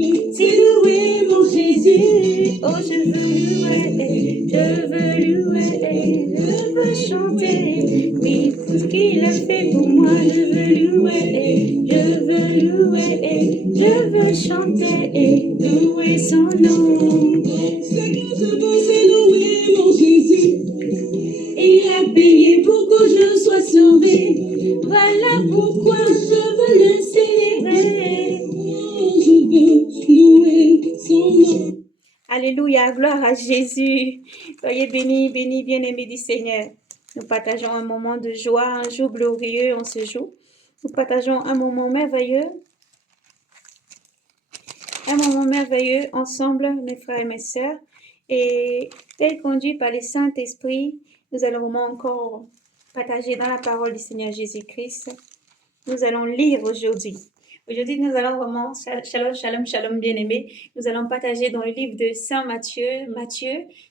C'est louer mon Jésus, oh je veux louer, je veux chanter, oui, tout ce qu'il a fait pour moi, je veux louer, je veux chanter et louer son nom. Ce que je veux, c'est louer mon Jésus, il a payé pour que je sois sauvé, voilà pourquoi je veux le célébrer. Je veux louer son nom. Alléluia, gloire à Jésus. Soyez bénis, bénis, bien-aimés du Seigneur. Nous partageons un moment de joie, un jour glorieux en ce jour. Nous partageons un moment merveilleux ensemble, mes frères et mes sœurs. Et tel conduit par le Saint-Esprit, nous allons vraiment encore partager dans la parole du Seigneur Jésus-Christ. Nous allons lire aujourd'hui. Aujourd'hui, nous allons vraiment, shalom, shalom, shalom, bien-aimés. Nous allons partager dans le livre de Saint Matthieu,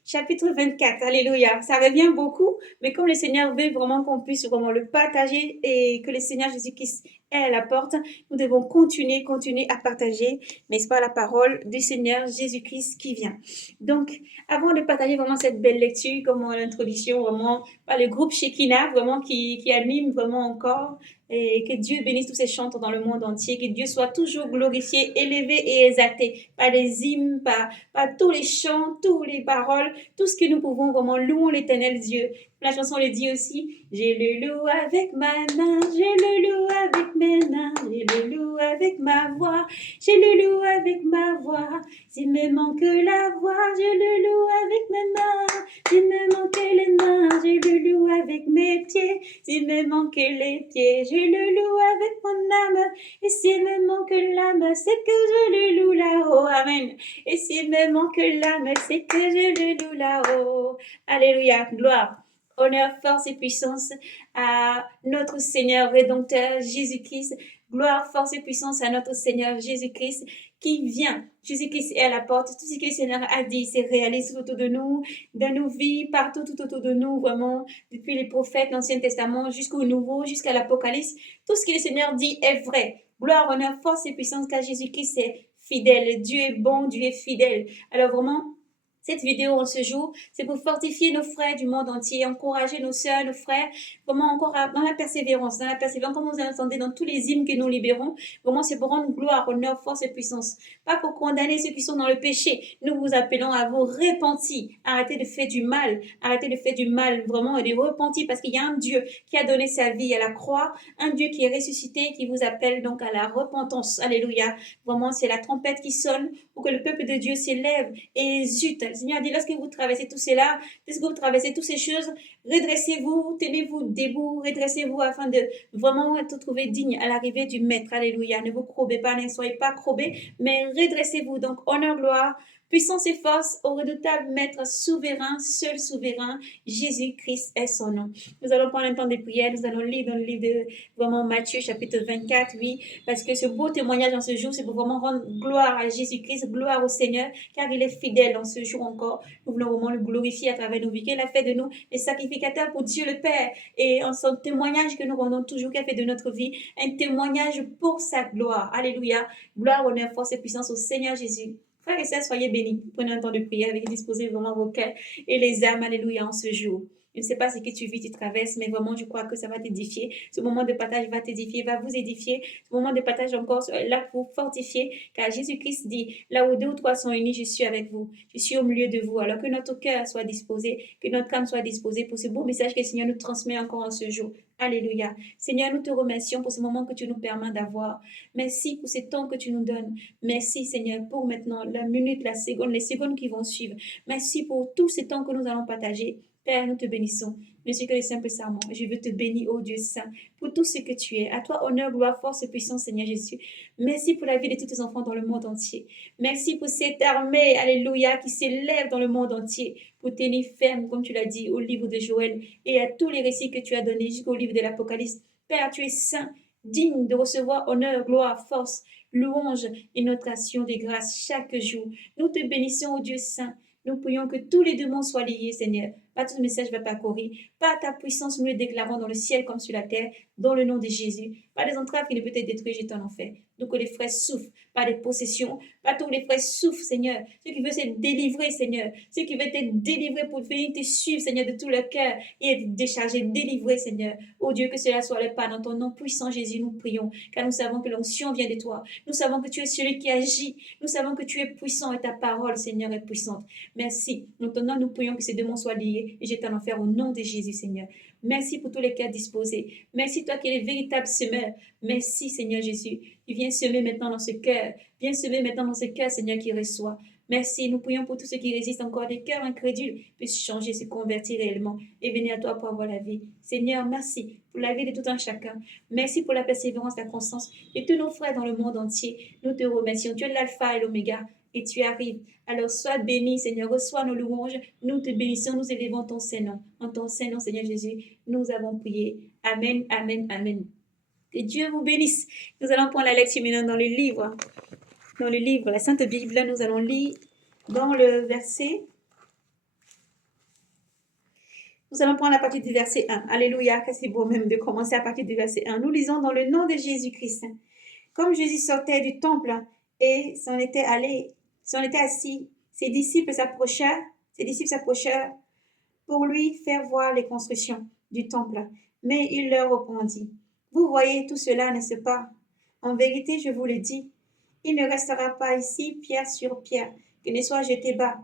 chapitre 24. Alléluia. Ça revient beaucoup, mais comme le Seigneur veut vraiment qu'on puisse vraiment le partager et que le Seigneur Jésus-Christ est à la porte, nous devons continuer à partager, n'est-ce pas, la parole du Seigneur Jésus-Christ qui vient. Donc, avant de partager vraiment cette belle lecture, comme l'introduction, vraiment, par le groupe Shekinah, vraiment, qui anime vraiment encore, et que Dieu bénisse tous ces chanteurs dans le monde entier, que Dieu soit toujours glorifié, élevé et exalté par les hymnes, par tous les chants, toutes les paroles, tout ce que nous pouvons vraiment louer l'éternel Dieu. La chanson le dit aussi, je le loue avec ma main, je le loue avec mes mains, je le loue avec ma voix, je le loue avec ma voix. S'il me manque la voix, je le loue avec mes mains, s'il me manque les mains, je le loue avec mes pieds, s'il me manque les pieds, je le loue avec mon âme, et s'il me manque l'âme, c'est que je le loue là-haut, amen. Et s'il me manque l'âme, c'est que je le loue là-haut. Alléluia, gloire. Honneur, force et puissance à notre Seigneur Rédempteur Jésus-Christ. Gloire, force et puissance à notre Seigneur Jésus-Christ qui vient. Jésus-Christ est à la porte. Tout ce que le Seigneur a dit s'est réalisé autour de nous, dans nos vies, partout tout autour de nous, vraiment, depuis les prophètes, l'Ancien Testament, jusqu'au Nouveau, jusqu'à l'Apocalypse. Tout ce que le Seigneur dit est vrai. Gloire, honneur, force et puissance car Jésus-Christ est fidèle. Dieu est bon, Dieu est fidèle. Alors vraiment, cette vidéo en ce jour, c'est pour fortifier nos frères du monde entier, encourager nos sœurs, nos frères, vraiment encore dans la persévérance, comme vous entendez dans tous les hymnes que nous libérons, vraiment c'est pour rendre gloire, honneur, force et puissance, pas pour condamner ceux qui sont dans le péché. Nous vous appelons à vous repentir, arrêtez de faire du mal, vraiment, et de repentir parce qu'il y a un Dieu qui a donné sa vie à la croix, un Dieu qui est ressuscité, qui vous appelle donc à la repentance. Alléluia. Vraiment, c'est la trompette qui sonne pour que le peuple de Dieu s'élève et exulte. Le Seigneur dit, lorsque vous traversez tout cela, lorsque vous traversez toutes ces choses, redressez-vous, tenez-vous debout, redressez-vous afin de vraiment être trouvé digne à l'arrivée du Maître. Alléluia. Ne vous crobez pas, ne soyez pas crobés, mais redressez-vous. Donc, honneur, gloire, puissance et force au redoutable Maître souverain, seul souverain, Jésus-Christ est son nom. Nous allons prendre un temps de prière, nous allons lire dans le livre de vraiment Matthieu chapitre 24, oui, parce que ce beau témoignage en ce jour, c'est pour vraiment rendre gloire à Jésus-Christ, gloire au Seigneur, car il est fidèle en ce jour encore. Nous voulons vraiment le glorifier à travers nos vies, qu'il a fait de nous les sacrificateurs pour Dieu le Père, et en son témoignage que nous rendons toujours, qu'il a fait de notre vie un témoignage pour sa gloire. Alléluia. Gloire, honneur, force et puissance au Seigneur Jésus. Frères et sœurs, soyez bénis. Prenez un temps de prière avec disposez vraiment vos cœurs et les âmes, alléluia, en ce jour. Je ne sais pas ce que tu vis, tu traverses, mais vraiment, je crois que ça va t'édifier. Ce moment de partage va t'édifier, va vous édifier. Ce moment de partage encore là pour fortifier, car Jésus-Christ dit, là où deux ou trois sont unis, je suis avec vous. Je suis au milieu de vous. Alors que notre cœur soit disposé, que notre âme soit disposée pour ce beau message que le Seigneur nous transmet encore en ce jour. Alléluia. Seigneur, nous te remercions pour ce moment que tu nous permets d'avoir. Merci pour ce temps que tu nous donnes. Merci, Seigneur, pour maintenant la minute, la seconde, les secondes qui vont suivre. Merci pour tout ce temps que nous allons partager. Père, nous te bénissons. Merci que les simples serments. Je veux te bénir, ô Dieu Saint, pour tout ce que tu es. À toi, honneur, gloire, force et puissance, Seigneur Jésus. Merci pour la vie de tous tes enfants dans le monde entier. Merci pour cette armée, alléluia, qui s'élève dans le monde entier pour tenir ferme, comme tu l'as dit, au livre de Joël et à tous les récits que tu as donnés jusqu'au livre de l'Apocalypse. Père, tu es saint, digne de recevoir honneur, gloire, force, louange et notre action de grâce chaque jour. Nous te bénissons, ô Dieu Saint. Nous prions que tous les démons soient liés, Seigneur. Pas tout message va parcourir. Pas ta puissance, nous le déclarons dans le ciel comme sur la terre, dans le nom de Jésus. Pas des entraves qui ne peuvent être détruites, jeter en enfer. Donc que les frères souffrent, pas des possessions, pas tous les frères souffrent, Seigneur. Ceux qui veulent se délivrer, Seigneur. Ceux qui veulent être délivrés pour venir te suivre, Seigneur, de tout leur cœur et être déchargés, délivrés, Seigneur. Oh Dieu, que cela soit le pas dans ton nom puissant, Jésus, nous prions, car nous savons que l'onction vient de toi. Nous savons que tu es celui qui agit. Nous savons que tu es puissant et ta parole, Seigneur, est puissante. Merci. Maintenant, nous prions que ces démons soient liés et jetés en enfer au nom de Jésus, Seigneur. Merci pour tous les cœurs disposés. Merci, toi qui es le véritable semeur. Merci, Seigneur Jésus. Tu viens semer maintenant dans ce cœur. Viens semer maintenant dans ce cœur, Seigneur, qui reçoit. Merci. Nous prions pour tous ceux qui résistent encore, des cœurs incrédules puissent changer, se convertir réellement et venir à toi pour avoir la vie. Seigneur, merci pour la vie de tout un chacun. Merci pour la persévérance, la constance de tous nos frères dans le monde entier. Nous te remercions. Tu es l'alpha et l'oméga et tu arrives. Alors sois béni, Seigneur. Reçois nos louanges. Nous te bénissons. Nous élevons ton Saint-Nom. En ton Saint-Nom, Seigneur Jésus, nous avons prié. Amen, amen, amen. Que Dieu vous bénisse. Nous allons prendre la lecture maintenant dans le livre. Dans le livre, la Sainte Bible, nous allons lire dans le verset. Nous allons prendre à partir du verset 1. Alléluia, que c'est beau même de commencer à partir du verset 1. Nous lisons dans le nom de Jésus-Christ. Comme Jésus sortait du temple et s'en était assis, ses disciples s'approchèrent pour lui faire voir les constructions du temple. Mais il leur répondit, vous voyez tout cela, n'est-ce pas? En vérité, je vous le dis, il ne restera pas ici pierre sur pierre, que ne soit jeté bas.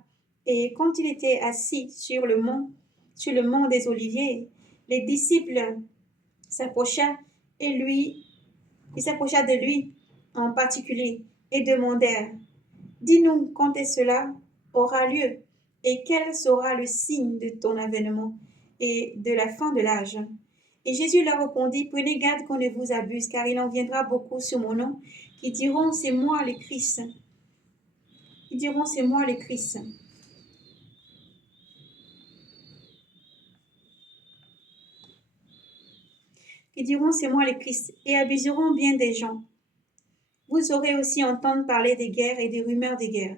Et quand il était assis sur le mont des Oliviers, les disciples s'approcha de lui en particulier et demandèrent, dis-nous quand cela aura lieu et quel sera le signe de ton avènement et de la fin de l'âge. Et Jésus leur répondit, prenez garde qu'on ne vous abuse, car il en viendra beaucoup sur mon nom, qui diront, c'est moi le Christ. Qui diront, c'est moi le Christ. Qui diront, c'est moi le Christ, et abuseront bien des gens. Vous aurez aussi entendu parler des guerres et des rumeurs des guerres.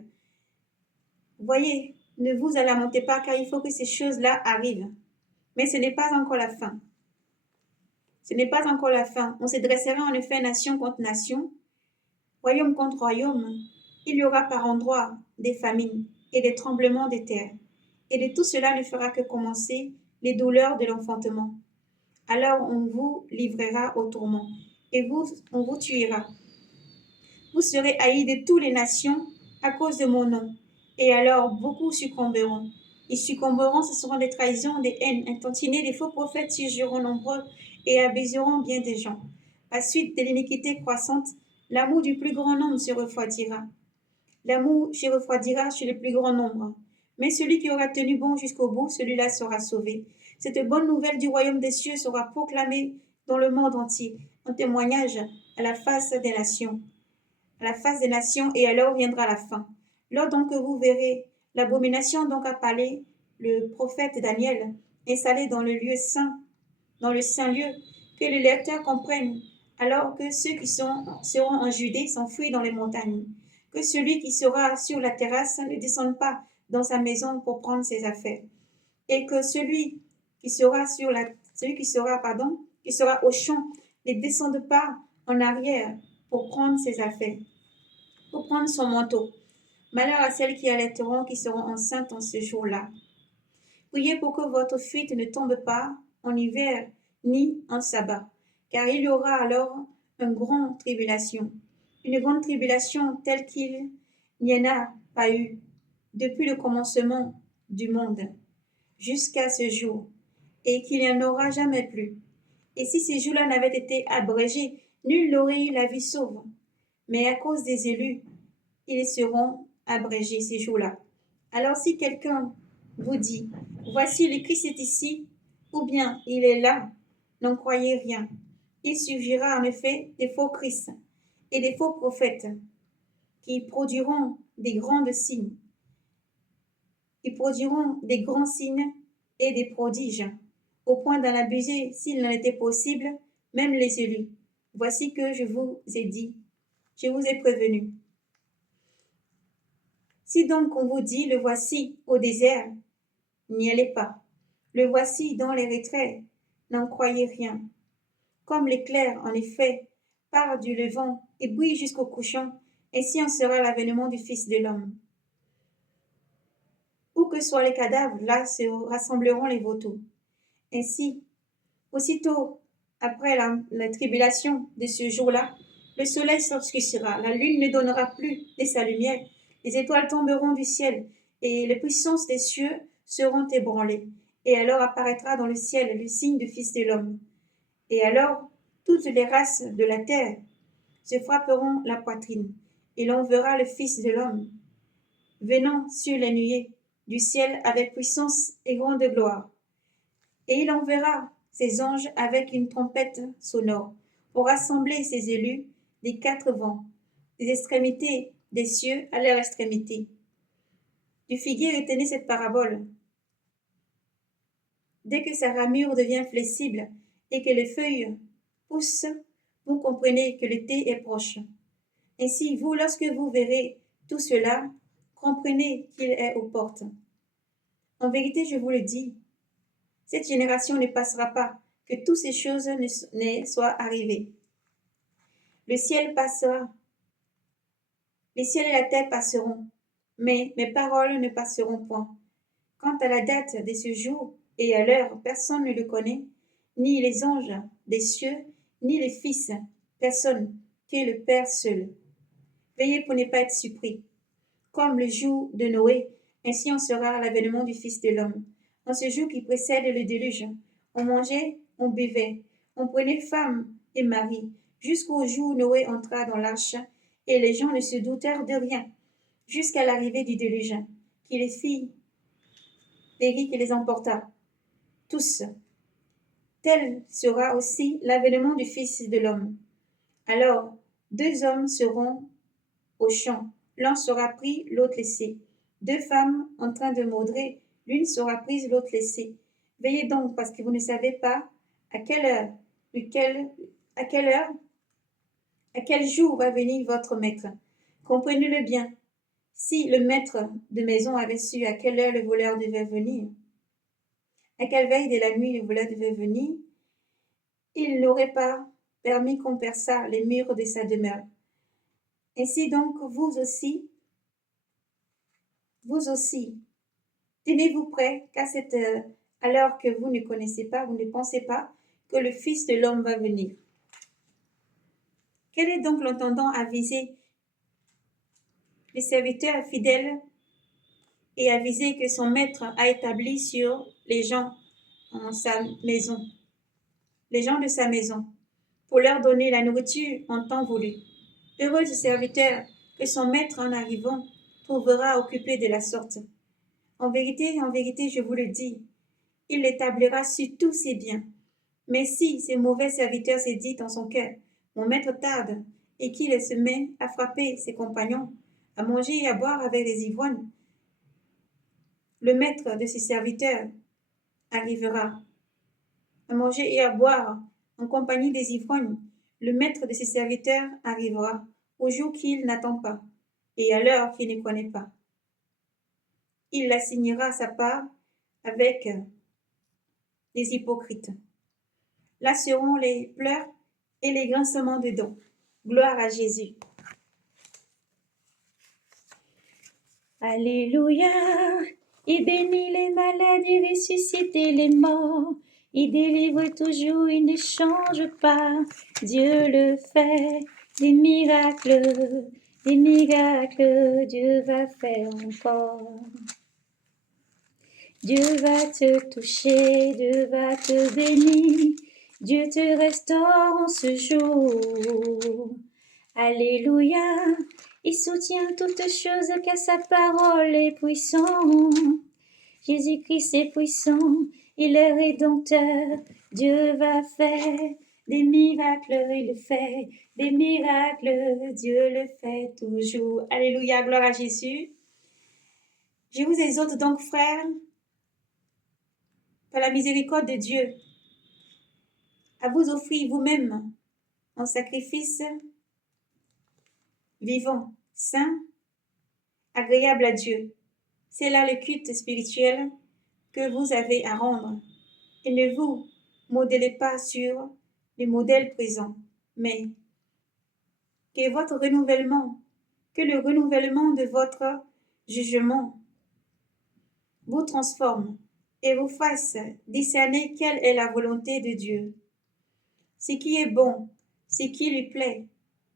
Voyez, ne vous lamentez pas, car il faut que ces choses-là arrivent. Mais ce n'est pas encore la fin. Ce n'est pas encore la fin. On se dressera en effet nation contre nation, royaume contre royaume. Il y aura par endroits des famines et des tremblements de terre. Et de tout cela ne fera que commencer les douleurs de l'enfantement. Alors on vous livrera au tourment, et on vous tuera. Vous serez haïs de toutes les nations à cause de mon nom. Et alors beaucoup succomberont. Ils succomberont, ce seront des trahisons, des haines, intentionnées, des faux prophètes surgiront nombreux et abuseront bien des gens. À suite de l'iniquité croissante, l'amour du plus grand nombre se refroidira. L'amour se refroidira chez le plus grand nombre. Mais celui qui aura tenu bon jusqu'au bout, celui-là sera sauvé. Cette bonne nouvelle du royaume des cieux sera proclamée dans le monde entier, en témoignage à la face des nations. À la face des nations, et alors viendra la fin. Lors donc que vous verrez l'abomination donc a parlé le prophète Daniel, installé dans le lieu saint, dans le saint lieu, que les lecteurs comprennent, alors que ceux qui seront en Judée s'enfuient dans les montagnes, que celui qui sera sur la terrasse ne descende pas dans sa maison pour prendre ses affaires, et que celui qui sera au champ ne descende pas en arrière pour prendre ses affaires, pour prendre son manteau. Malheur à celles qui allaiteront, qui seront enceintes en ce jour-là. Priez pour que votre fuite ne tombe pas en hiver ni en sabbat, car il y aura alors une grande tribulation telle qu'il n'y en a pas eu depuis le commencement du monde jusqu'à ce jour, et qu'il n'y en aura jamais plus. Et si ces jours-là n'avaient été abrégés, nul n'aurait eu la vie sauve. Mais à cause des élus, ils seront abrégés ces jours-là. Alors si quelqu'un vous dit, voici le Christ est ici, ou bien il est là, n'en croyez rien. Il surgira en effet des faux Christs et des faux prophètes qui produiront des grands signes. Ils produiront des grands signes et des prodiges, au point d'en abuser, s'il n'en était possible, même les élus. Voici que je vous ai dit, je vous ai prévenu. Si donc on vous dit, le voici au désert, n'y allez pas. Le voici dans les retraits, n'en croyez rien. Comme l'éclair, en effet, part du levant et brille jusqu'au couchant, ainsi en sera l'avènement du Fils de l'homme. Où que soient les cadavres, là se rassembleront les vautours. Ainsi, aussitôt après la tribulation de ce jour-là, le soleil s'obscurcira, la lune ne donnera plus de sa lumière, les étoiles tomberont du ciel, et les puissances des cieux seront ébranlées. Et alors apparaîtra dans le ciel le signe du Fils de l'homme. Et alors toutes les races de la terre se frapperont la poitrine, et l'on verra le Fils de l'homme venant sur les nuées du ciel avec puissance et grande gloire. Et il enverra ses anges avec une trompette sonore pour rassembler ses élus des quatre vents, des extrémités des cieux à leur extrémité. Du figuier retenez cette parabole. Dès que sa ramure devient flexible et que les feuilles poussent, vous comprenez que l'été est proche. Ainsi, vous, lorsque vous verrez tout cela, comprenez qu'il est aux portes. En vérité, je vous le dis, cette génération ne passera pas, que toutes ces choses ne soient arrivées. Le ciel passera, les ciels et la terre passeront, mais mes paroles ne passeront point. Quant à la date de ce jour et à l'heure, personne ne le connaît, ni les anges des cieux, ni les fils, personne, que le Père seul. Veillez pour ne pas être surpris. Comme le jour de Noé, ainsi en sera l'avènement du Fils de l'homme. En ce jour qui précède le déluge, on mangeait, on buvait, on prenait femme et mari, jusqu'au jour où Noé entra dans l'arche, et les gens ne se doutèrent de rien, jusqu'à l'arrivée du déluge, qui les fit périr et les emporta. Tous. Tel sera aussi l'avènement du Fils de l'homme. Alors, deux hommes seront au champ, l'un sera pris, l'autre laissé. Deux femmes en train de maudrer, l'une sera prise, l'autre laissée. Veillez donc, parce que vous ne savez pas à quelle heure, à quelle heure, à quel jour va venir votre maître. Comprenez-le bien. Si le maître de maison avait su à quelle heure le voleur devait venir, à quelle veille de la nuit le voleur devait venir, il n'aurait pas permis qu'on perçât les murs de sa demeure. Ainsi donc, vous aussi, tenez-vous prêts, qu'à cette heure, à l'heure que vous ne connaissez pas, vous ne pensez pas que le Fils de l'homme va venir. Quel est donc l'entendant avisé, le serviteur fidèle et avisé que son maître a établi sur les gens en sa maison, les gens de sa maison, pour leur donner la nourriture en temps voulu. Heureux ce serviteur que son maître en arrivant trouvera occupé de la sorte. En vérité, je vous le dis, il l'établira sur tous ses biens. Mais si ce mauvais serviteur se dit en son cœur, mon maître tarde, et qu'il se met à frapper ses compagnons, à manger et à boire avec les ivrognes, le maître de ses serviteurs arrivera à manger et à boire en compagnie des ivrognes. Le maître de ses serviteurs arrivera au jour qu'il n'attend pas et à l'heure qu'il ne connaît pas. Il assignera sa part avec les hypocrites. Là seront les pleurs et les grincements de dents. Gloire à Jésus. Alléluia. Il bénit les malades, il ressuscite les morts. Il délivre toujours, il ne change pas. Dieu le fait, des miracles, Dieu va faire encore. Dieu va te toucher, Dieu va te bénir, Dieu te restaure en ce jour. Alléluia, il soutient toutes choses car sa parole est puissante. Jésus-Christ est puissant, il est rédempteur, Dieu va faire des miracles, il le fait, des miracles, Dieu le fait toujours. Alléluia, gloire à Jésus. Je vous exhorte donc, frères, par la miséricorde de Dieu, à vous offrir vous-même en sacrifice vivant, saint, agréable à Dieu. C'est là le culte spirituel que vous avez à rendre et ne vous modelez pas sur les modèles présents, mais que le renouvellement de votre jugement vous transforme et vous fasse discerner quelle est la volonté de Dieu, ce qui est bon, ce qui lui plaît,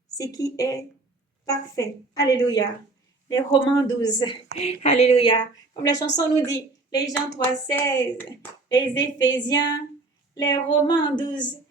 ce qui est parfait. Alléluia. Les Romains 12. Alléluia. Comme la chanson nous dit, les Jean 3,16, les Éphésiens, les Romains 12.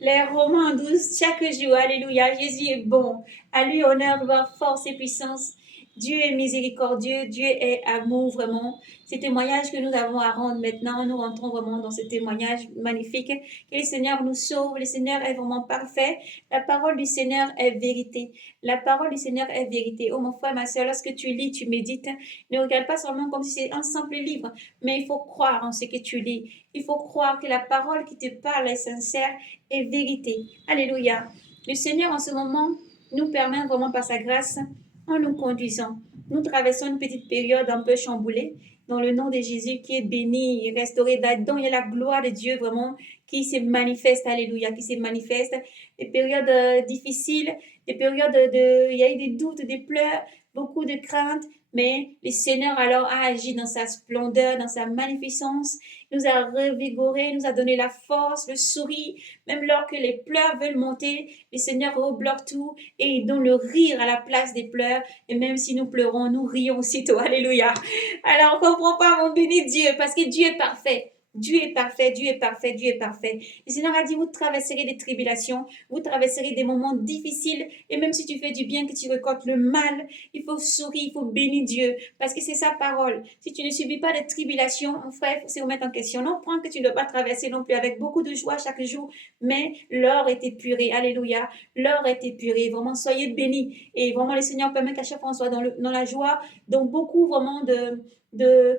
Les Romains 12, chaque jour, alléluia, Jésus est bon. À lui, honneur, gloire, force et puissance. Dieu est miséricordieux, Dieu est amour, vraiment. Ces témoignages que nous avons à rendre maintenant, nous rentrons vraiment dans ce témoignage magnifique. Que le Seigneur nous sauve, le Seigneur est vraiment parfait. La parole du Seigneur est vérité. La parole du Seigneur est vérité. Oh mon frère, ma soeur, lorsque tu lis, tu médites, ne regarde pas seulement comme si c'est un simple livre, mais il faut croire en ce que tu lis. Il faut croire que la parole qui te parle est sincère et vérité. Alléluia. Le Seigneur en ce moment nous permet vraiment par sa grâce en nous conduisant. Nous traversons une petite période un peu chamboulée dans le nom de Jésus qui est béni et restauré. Là-dedans, il y a la gloire de Dieu vraiment qui se manifeste. Alléluia, qui se manifeste. Des périodes difficiles, des périodes il y a eu des doutes, des pleurs, beaucoup de craintes, mais le Seigneur alors a agi dans sa splendeur, dans sa magnificence, nous a revigorés, nous a donné la force, le sourire, même lorsque les pleurs veulent monter, le Seigneur rebloque tout et il donne le rire à la place des pleurs, et même si nous pleurons, nous rions aussitôt, alléluia. Alors, on ne comprend pas, mon béni Dieu, parce que Dieu est parfait. Dieu est parfait, Dieu est parfait, Dieu est parfait. Le Seigneur a dit, vous traverserez des tribulations, vous traverserez des moments difficiles, et même si tu fais du bien, que tu récoltes le mal, il faut sourire, il faut bénir Dieu, parce que c'est sa parole. Si tu ne subis pas de tribulations, mon frère, il faut se remettre en question. Non, prends que tu ne dois pas traverser non plus avec beaucoup de joie chaque jour, mais l'or est épuré, alléluia, l'or est épuré, vraiment, soyez bénis, et vraiment, le Seigneur permet qu'à chaque fois on soit dans la joie, donc beaucoup vraiment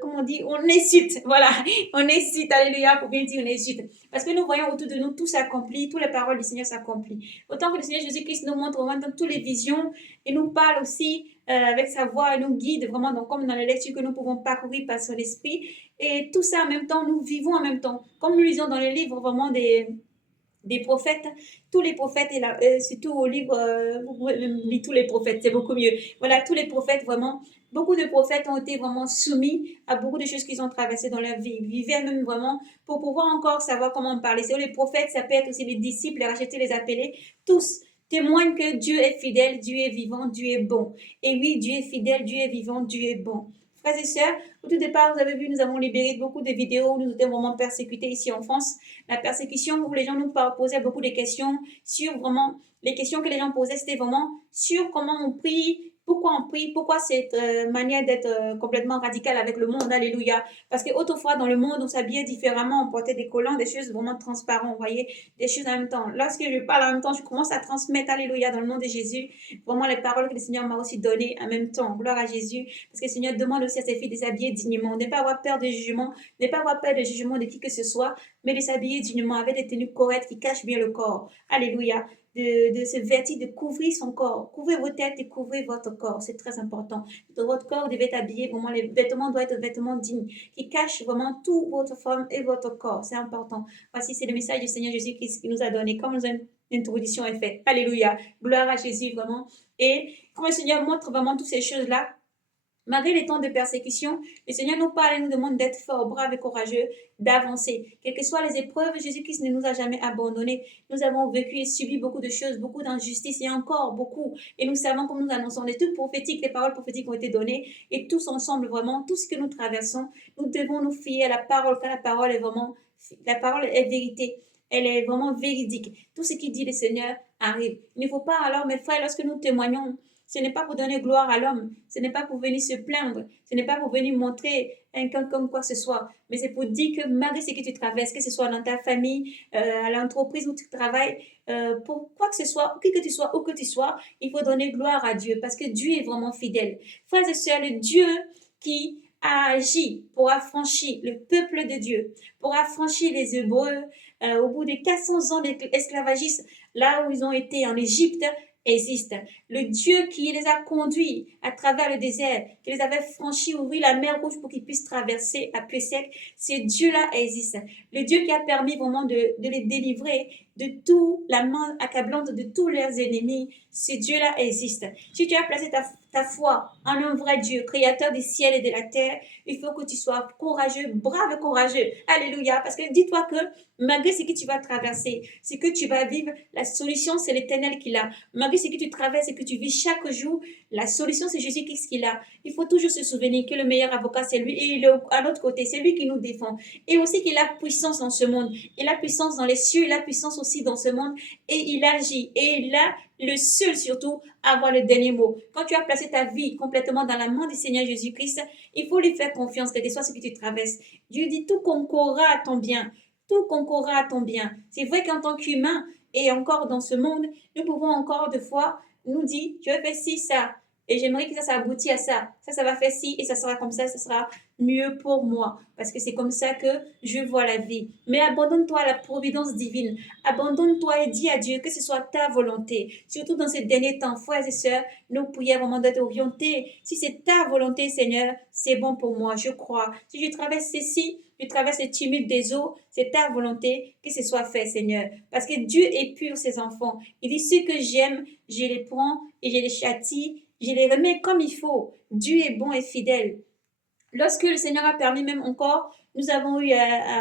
comment on dit, on hésite, voilà, on hésite, alléluia, pour bien dire, on hésite. Parce que nous voyons autour de nous tout s'accomplit, toutes les paroles du Seigneur s'accomplissent. Autant que le Seigneur Jésus-Christ nous montre vraiment dans toutes les visions et nous parle aussi avec sa voix et nous guide vraiment, donc, comme dans les lectures que nous pouvons parcourir par son esprit. Et tout ça en même temps, nous vivons en même temps. Comme nous lisons dans les livres vraiment des prophètes, tous les prophètes, et surtout au livre, vous pouvez lire tous les prophètes, c'est beaucoup mieux. Voilà, tous les prophètes, vraiment, beaucoup de prophètes ont été vraiment soumis à beaucoup de choses qu'ils ont traversées dans leur vie. Ils vivaient même vraiment pour pouvoir encore savoir comment parler. C'est les prophètes, ça peut être aussi les disciples, les rachetés, les appelés, tous témoignent que Dieu est fidèle, Dieu est vivant, Dieu est bon. Et oui, Dieu est fidèle, Dieu est vivant, Dieu est bon. Frères et sœurs, au tout départ, vous avez vu, nous avons libéré beaucoup de vidéos où nous étions vraiment persécutés ici en France. La persécution où les gens nous posaient beaucoup de questions sur vraiment, les questions que les gens posaient, c'était vraiment sur comment on prie, pourquoi cette manière d'être complètement radicale avec le monde, alléluia. Parce qu'autrefois, dans le monde, on s'habillait différemment, on portait des collants, des choses vraiment transparentes, vous voyez, des choses en même temps. Lorsque je parle en même temps, je commence à transmettre, alléluia, dans le nom de Jésus, vraiment les paroles que le Seigneur m'a aussi données en même temps. Gloire à Jésus, parce que le Seigneur demande aussi à ses filles de s'habiller dignement, ne pas avoir peur de jugement, ne pas avoir peur de jugement de qui que ce soit, mais de s'habiller dignement avec des tenues correctes qui cachent bien le corps. Alléluia. De se vêtir, de couvrir son corps. Couvrez vos têtes et couvrez votre corps. C'est très important. Dans votre corps, vous devez être habillé. Vraiment, les vêtements doivent être vêtements dignes qui cachent vraiment toute votre forme et votre corps. C'est important. Voici, c'est le message du Seigneur Jésus qui nous a donné. Comme une introduction est faite. Alléluia. Gloire à Jésus, vraiment. Et quand le Seigneur montre vraiment toutes ces choses-là, malgré les temps de persécution, le Seigneur nous parle et nous demande d'être forts, braves et courageux, d'avancer. Quelles que soient les épreuves, Jésus-Christ ne nous a jamais abandonnés. Nous avons vécu et subi beaucoup de choses, beaucoup d'injustices et encore beaucoup. Et nous savons, comme nous annonçons, les trucs prophétiques, les paroles prophétiques ont été données. Et tous ensemble, vraiment, tout ce que nous traversons, nous devons nous fier à la parole, car la parole est vraiment, la parole est vérité. Elle est vraiment véridique. Tout ce qui dit le Seigneur arrive. Il ne faut pas alors, mes frères, lorsque nous témoignons, ce n'est pas pour donner gloire à l'homme, ce n'est pas pour venir se plaindre, ce n'est pas pour venir montrer un comme quoi que ce soit, mais c'est pour dire que malgré ce que tu traverses, que ce soit dans ta famille, à l'entreprise où tu travailles, pour quoi que ce soit, qui que tu sois, où que tu sois, il faut donner gloire à Dieu parce que Dieu est vraiment fidèle. Frères et sœurs, le Dieu qui a agi pour affranchir le peuple de Dieu, pour affranchir les Hébreux au bout de 400 ans d'esclavagisme, là où ils ont été en Égypte, existe. Le Dieu qui les a conduits à travers le désert, qui les avait franchis, ouvrir la mer Rouge pour qu'ils puissent traverser à pied sec, ce Dieu-là existe. Le Dieu qui a permis vraiment de les délivrer de tout la main accablante de tous leurs ennemis, ce Dieu-là existe. Si tu as placé ta foi en un vrai Dieu, créateur des ciels et de la terre, il faut que tu sois courageux, brave et courageux. Alléluia. Parce que dis-toi que malgré ce que tu vas traverser, ce que tu vas vivre, la solution, c'est l'Éternel qui l'a. Malgré ce que tu traverses et que tu vis chaque jour, la solution, c'est Jésus-Christ qui l'a. Il faut toujours se souvenir que le meilleur avocat, c'est lui. Et il est à notre côté. C'est lui qui nous défend. Et aussi qu'il a puissance dans ce monde. Il a puissance dans les cieux. Il a puissance aussi dans ce monde. Et il agit. Et il a le seul surtout à avoir le dernier mot. Quand tu as placé ta vie complètement dans la main du Seigneur Jésus-Christ, il faut lui faire confiance, quel que soit ce que tu traverses. Dieu dit, tout concourra à ton bien. Tout concourra à ton bien. C'est vrai qu'en tant qu'humain, et encore dans ce monde, nous pouvons encore de fois nous dire, je vais faire ci, ça, et j'aimerais que ça aboutit à ça. Ça va faire ci, et ça sera comme ça sera mieux pour moi, parce que c'est comme ça que je vois la vie. Mais abandonne-toi à la providence divine. Abandonne-toi et dis à Dieu que ce soit ta volonté. Surtout dans ces derniers temps, frères et sœurs, nos prières vraiment d'être orientées. Si c'est ta volonté, Seigneur, c'est bon pour moi, je crois. Si je traverse ceci, je traverse le tumulte des eaux, c'est ta volonté que ce soit fait, Seigneur. Parce que Dieu épure ses enfants. Il dit, ceux que j'aime, je les prends et je les châtie, je les remets comme il faut. Dieu est bon et fidèle. Lorsque le Seigneur a permis même encore, nous avons eu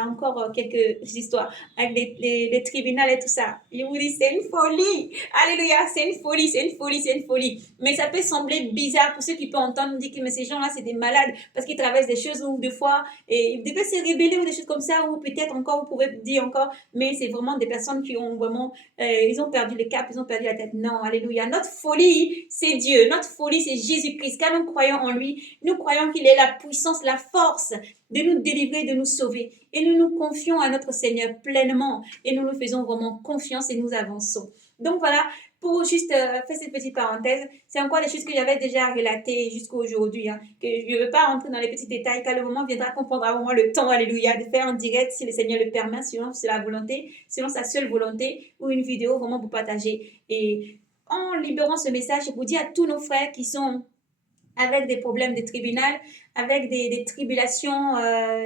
encore quelques histoires avec les tribunaux et tout ça. Je vous dis, c'est une folie. Alléluia, c'est une folie, c'est une folie, c'est une folie. Mais ça peut sembler bizarre pour ceux qui peuvent entendre dire que mais ces gens-là, c'est des malades parce qu'ils traversent des choses où des fois, ils devaient se rébeller ou des choses comme ça, ou peut-être encore, vous pouvez dire encore, mais c'est vraiment des personnes qui ont vraiment, ils ont perdu le cap, ils ont perdu la tête. Non, alléluia. Notre folie, c'est Dieu. Notre folie, c'est Jésus-Christ. Car nous croyons en lui, nous croyons qu'il est la puissance, la force de nous délivrer, de nous sauver. Et nous nous confions à notre Seigneur pleinement et nous nous faisons vraiment confiance et nous avançons. Donc voilà, pour juste faire cette petite parenthèse, c'est encore des choses que j'avais déjà relatées jusqu'à aujourd'hui, hein, que je ne veux pas rentrer dans les petits détails, car le moment viendra qu'on prendra vraiment le temps, alléluia, de faire en direct si le Seigneur le permet, selon sa volonté, selon sa seule volonté, ou une vidéo vraiment pour partager. Et en libérant ce message, je vous dis à tous nos frères qui sont avec des problèmes de tribunal, avec des tribulations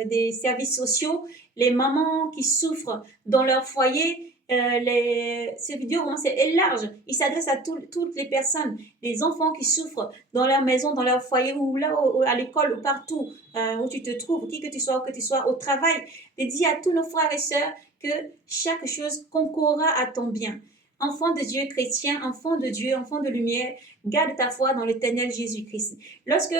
des services sociaux, les mamans qui souffrent dans leur foyer. Ces vidéos, vraiment, c'est large. Il s'adresse à toutes les personnes, les enfants qui souffrent dans leur maison, dans leur foyer, ou là, à l'école, ou partout où tu te trouves, qui que tu sois au travail. Et dis à tous nos frères et sœurs que chaque chose concourra à ton bien. Enfant de Dieu chrétien, enfant de Dieu, enfant de lumière, garde ta foi dans l'éternel Jésus-Christ. Lorsque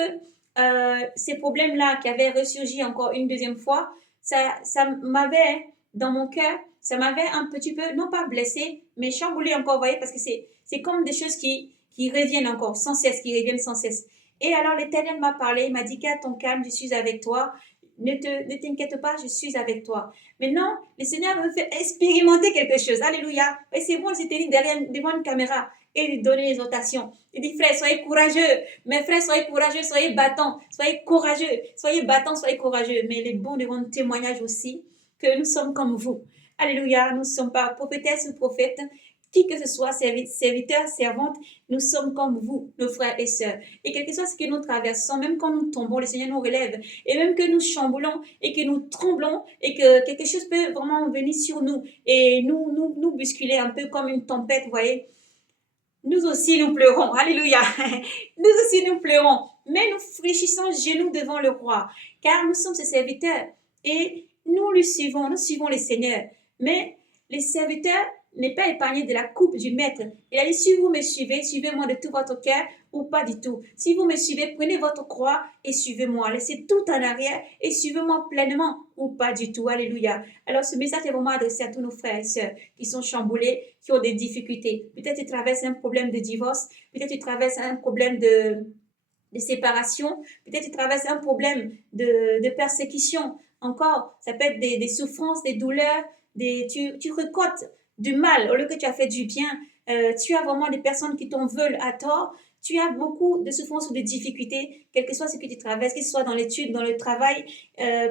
ces problèmes-là qui avaient ressurgi encore une deuxième fois, ça m'avait, dans mon cœur, ça m'avait un petit peu, non pas blessé, mais chamboulé encore, vous voyez, parce que c'est comme des choses qui reviennent encore, sans cesse, qui reviennent sans cesse. Et alors l'Éternel m'a parlé, il m'a dit, garde ton calme, je suis avec toi. Ne t'inquiète pas, je suis avec toi. Maintenant, le Seigneur me fait expérimenter quelque chose. Alléluia. Et c'est bon, c'était devant une caméra et lui donner les exhortations. Il dit, frère, soyez courageux. Mes frères, soyez courageux, soyez battants, soyez courageux, soyez battants, soyez courageux. Mais il est bon de rendre témoignage aussi que nous sommes comme vous. Alléluia, nous ne sommes pas prophétesses ou prophètes, qui que ce soit, serviteurs, servantes, nous sommes comme vous, nos frères et sœurs. Et quel que soit ce que nous traversons, même quand nous tombons, le Seigneur nous relève. Et même que nous chamboulons et que nous tremblons et que quelque chose peut vraiment venir sur nous et nous bousculer un peu comme une tempête, vous voyez. Nous aussi, nous pleurons. Alléluia. Nous aussi, nous pleurons. Mais nous fléchissons genoux devant le roi, car nous sommes ses serviteurs et nous suivons le Seigneur. Mais les serviteurs n'est pas épargné de la coupe du maître. Il a dit, si vous me suivez, suivez-moi de tout votre cœur ou pas du tout. Si vous me suivez, prenez votre croix et suivez-moi. Laissez tout en arrière et suivez-moi pleinement ou pas du tout. Alléluia. Alors ce message est vraiment adressé à tous nos frères et sœurs qui sont chamboulés, qui ont des difficultés. Peut-être ils traversent un problème de divorce, peut-être ils traversent un problème de séparation, peut-être ils traversent un problème de persécution. Encore, ça peut être des souffrances, des douleurs, tu recotes du mal au lieu que tu as fait du bien. Tu as vraiment des personnes qui t'en veulent à tort. tu as beaucoup de souffrances ou de difficultés, quel que soit ce que tu traverses, que ce soit dans l'étude, dans le travail,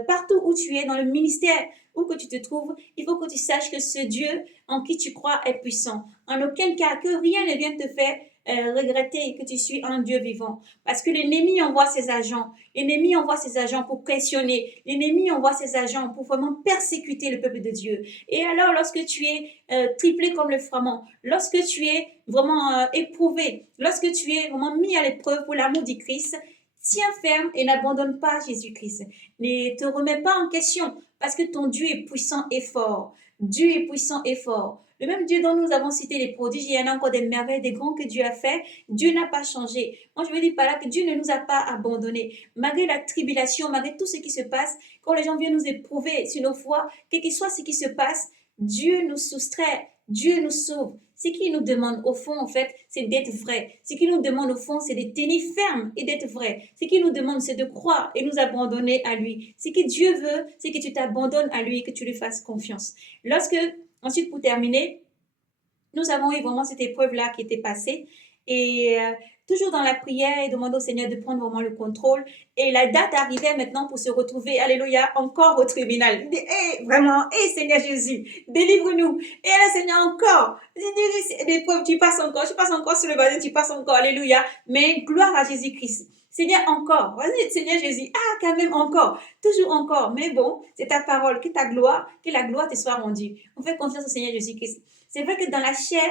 partout où tu es, dans le ministère, où que tu te trouves, il faut que tu saches que ce Dieu en qui tu crois est puissant. En aucun cas, que rien ne vienne te faire regretter que tu suis un Dieu vivant. Parce que l'ennemi envoie ses agents. L'ennemi envoie ses agents pour pressionner. L'ennemi envoie ses agents pour vraiment persécuter le peuple de Dieu. Et alors, lorsque tu es triplé comme le froment, lorsque tu es vraiment éprouvé, lorsque tu es vraiment mis à l'épreuve pour l'amour du Christ, tiens ferme et n'abandonne pas Jésus-Christ. Ne te remets pas en question parce que ton Dieu est puissant et fort. Dieu est puissant et fort. Le même Dieu dont nous avons cité les prodiges, il y en a encore des merveilles, des grands que Dieu a fait. Dieu n'a pas changé. Moi, je veux dire par là que Dieu ne nous a pas abandonnés. Malgré la tribulation, malgré tout ce qui se passe, quand les gens viennent nous éprouver sur nos foi, quel que soit ce qui se passe, Dieu nous soustrait, Dieu nous sauve. Ce qu'il nous demande au fond, en fait, c'est d'être vrai. Ce qu'il nous demande au fond, c'est de tenir ferme et d'être vrai. Ce qu'il nous demande, c'est de croire et nous abandonner à lui. Ce que Dieu veut, c'est que tu t'abandonnes à lui et que tu lui fasses confiance. Ensuite, pour terminer, nous avons eu vraiment cette épreuve-là qui était passée. Et toujours dans la prière et demander au Seigneur de prendre vraiment le contrôle. Et la date arrivait maintenant pour se retrouver, alléluia, encore au tribunal. Hey, vraiment, hey Seigneur Jésus, délivre-nous. Et là, Seigneur, encore. L'épreuve, tu passes encore sur le baptême, tu passes encore, alléluia. Mais gloire à Jésus-Christ. Seigneur, encore. Vas-y, Seigneur Jésus. Ah, quand même, encore. Toujours encore. Mais bon, c'est ta parole, que la gloire te soit rendue. On fait confiance au Seigneur Jésus-Christ. C'est vrai que dans la chair,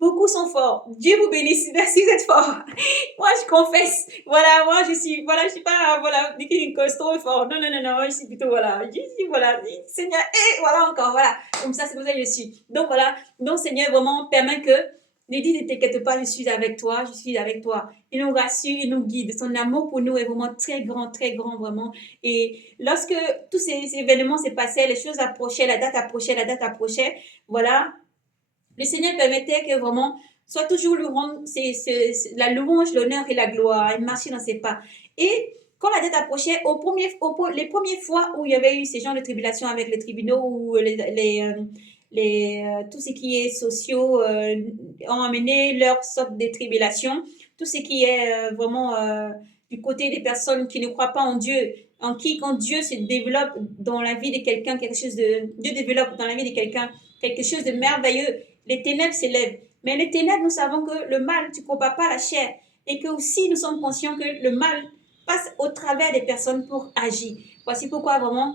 beaucoup sont forts. Dieu vous bénisse. Merci d'être fort. Moi, je confesse. Voilà, moi, je suis pas, voilà, une costaud fort. Non, non, non, non, je suis plutôt, voilà. Je suis, voilà, Seigneur, et voilà encore, voilà. Comme ça, c'est comme ça que je suis. Donc, voilà. Donc, Seigneur, vraiment, permet que, ne dis, ne t'inquiète pas, je suis avec toi, je suis avec toi. Il nous rassure, il nous guide. Son amour pour nous est vraiment très grand, vraiment. Et lorsque tous ces événements s'est passé, les choses approchaient, la date approchait, voilà. Le Seigneur permettait que vraiment soit toujours la louange, l'honneur et la gloire, il marchait dans ses pas. Et quand la date approchait, les premières fois où il y avait eu ces genres de tribulations avec les tribunaux ou tout ce qui est sociaux ont amené leur sorte de tribulation, tout ce qui est vraiment du côté des personnes qui ne croient pas en Dieu, en qui quand Dieu se développe dans la vie de quelqu'un, Dieu développe dans la vie de quelqu'un quelque chose de merveilleux, les ténèbres s'élèvent. Mais les ténèbres, nous savons que le mal, tu ne combats pas la chair. Et que aussi, nous sommes conscients que le mal passe au travers des personnes pour agir. Voici pourquoi vraiment,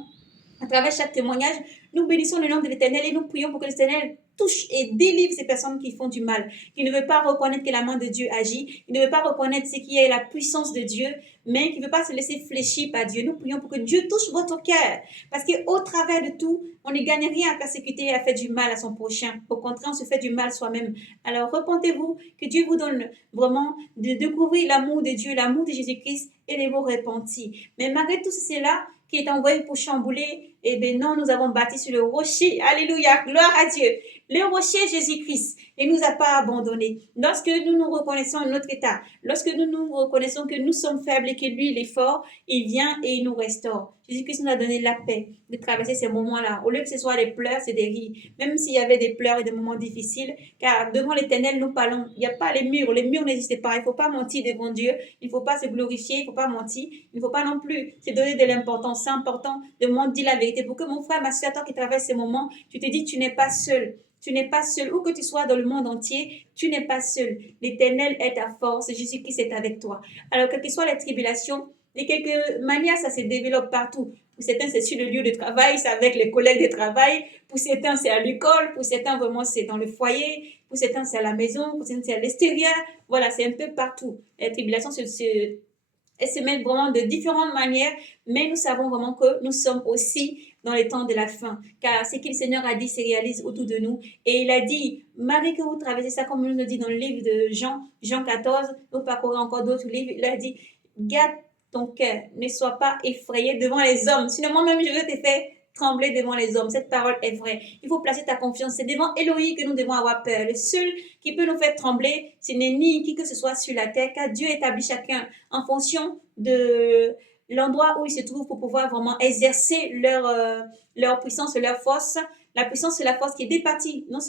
à travers chaque témoignage, nous bénissons le nom de l'Éternel et nous prions pour que l'Éternel touche et délivre ces personnes qui font du mal, qui ne veulent pas reconnaître que la main de Dieu agit, qui ne veulent pas reconnaître ce qui est la puissance de Dieu, mais qui ne veulent pas se laisser fléchir par Dieu. Nous prions pour que Dieu touche votre cœur, parce qu'au travers de tout, on ne gagne rien à persécuter et à faire du mal à son prochain. Au contraire, on se fait du mal soi-même. Alors, repentez-vous, que Dieu vous donne vraiment de découvrir l'amour de Dieu, l'amour de Jésus-Christ et de vous repentir. Mais malgré tout cela, qui est envoyé pour chambouler, eh bien non, nous avons bâti sur le rocher. Alléluia, gloire à Dieu. Le rocher Jésus-Christ ne nous a pas abandonnés. Lorsque nous nous reconnaissons notre état, lorsque nous nous reconnaissons que nous sommes faibles et que lui, il est fort, il vient et il nous restaure. Jésus-Christ nous a donné la paix de traverser ces moments-là. Au lieu que ce soit des pleurs, c'est des rires. Même s'il y avait des pleurs et des moments difficiles, car devant l'Éternel, nous parlons. Il n'y a pas les murs n'existent pas. Il ne faut pas mentir devant Dieu. Il ne faut pas se glorifier, il ne faut pas mentir. Il ne faut pas non plus se donner de l'importance. C'est important de dire la vérité pour que mon frère, ma soeur, toi qui traverses ces moments, tu te dis, tu n'es pas seul. Tu n'es pas seul. Où que tu sois dans le monde entier, tu n'es pas seul. L'Éternel est ta force. Jésus-Christ est avec toi. Alors, quelles que soient les tribulations, de quelque manière, ça se développe partout. Pour certains, c'est sur le lieu de travail, c'est avec les collègues de travail. Pour certains, c'est à l'école. Pour certains, vraiment, c'est dans le foyer. Pour certains, c'est à la maison. Pour certains, c'est à l'extérieur. Voilà, c'est un peu partout. Les tribulations elles se mettent vraiment de différentes manières, mais nous savons vraiment que nous sommes aussi dans les temps de la fin, car ce que le Seigneur a dit se réalise autour de nous. Et il a dit, malgré que vous traversez ça, comme il nous dit dans le livre de Jean 14, nous parcourons encore d'autres livres, il a dit, garde ton cœur, ne sois pas effrayé devant les hommes, sinon moi-même je vais te faire trembler devant les hommes. Cette parole est vraie. Il faut placer ta confiance. C'est devant Elohim que nous devons avoir peur. Le seul qui peut nous faire trembler, ce n'est ni qui que ce soit sur la terre, car Dieu établit chacun en fonction de l'endroit où ils se trouvent pour pouvoir vraiment exercer leur puissance, leur force. La puissance, c'est la force qui est départie, non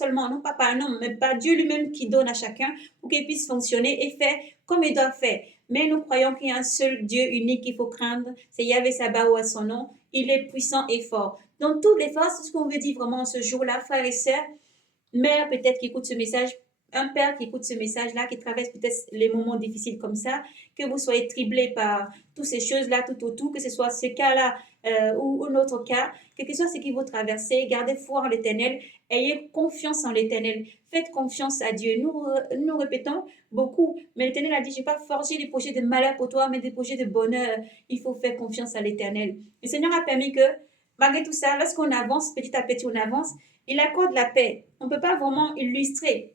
pas par un homme, mais par Dieu lui-même qui donne à chacun pour qu'il puisse fonctionner et faire comme ils doivent faire. Mais nous croyons qu'il y a un seul Dieu unique qu'il faut craindre, c'est Yahvé Sabaoth à son nom. Il est puissant et fort. Donc, toutes les forces, c'est ce qu'on veut dire vraiment ce jour-là, frères et sœurs, mère peut-être qui écoute ce message, un père qui écoute ce message-là, qui traverse peut-être les moments difficiles comme ça, que vous soyez triblés par toutes ces choses-là tout autour, que ce soit ce cas-là ou un autre cas, quel que soit ce qui vous traversez, gardez foi en l'Éternel, ayez confiance en l'Éternel, faites confiance à Dieu. Nous répétons beaucoup, mais l'Éternel a dit, je n'ai pas forgé des projets de malheur pour toi, mais des projets de bonheur. Il faut faire confiance à l'Éternel. Le Seigneur a permis que, malgré tout ça, lorsqu'on avance, petit à petit on avance, il accorde la paix. On ne peut pas vraiment illustrer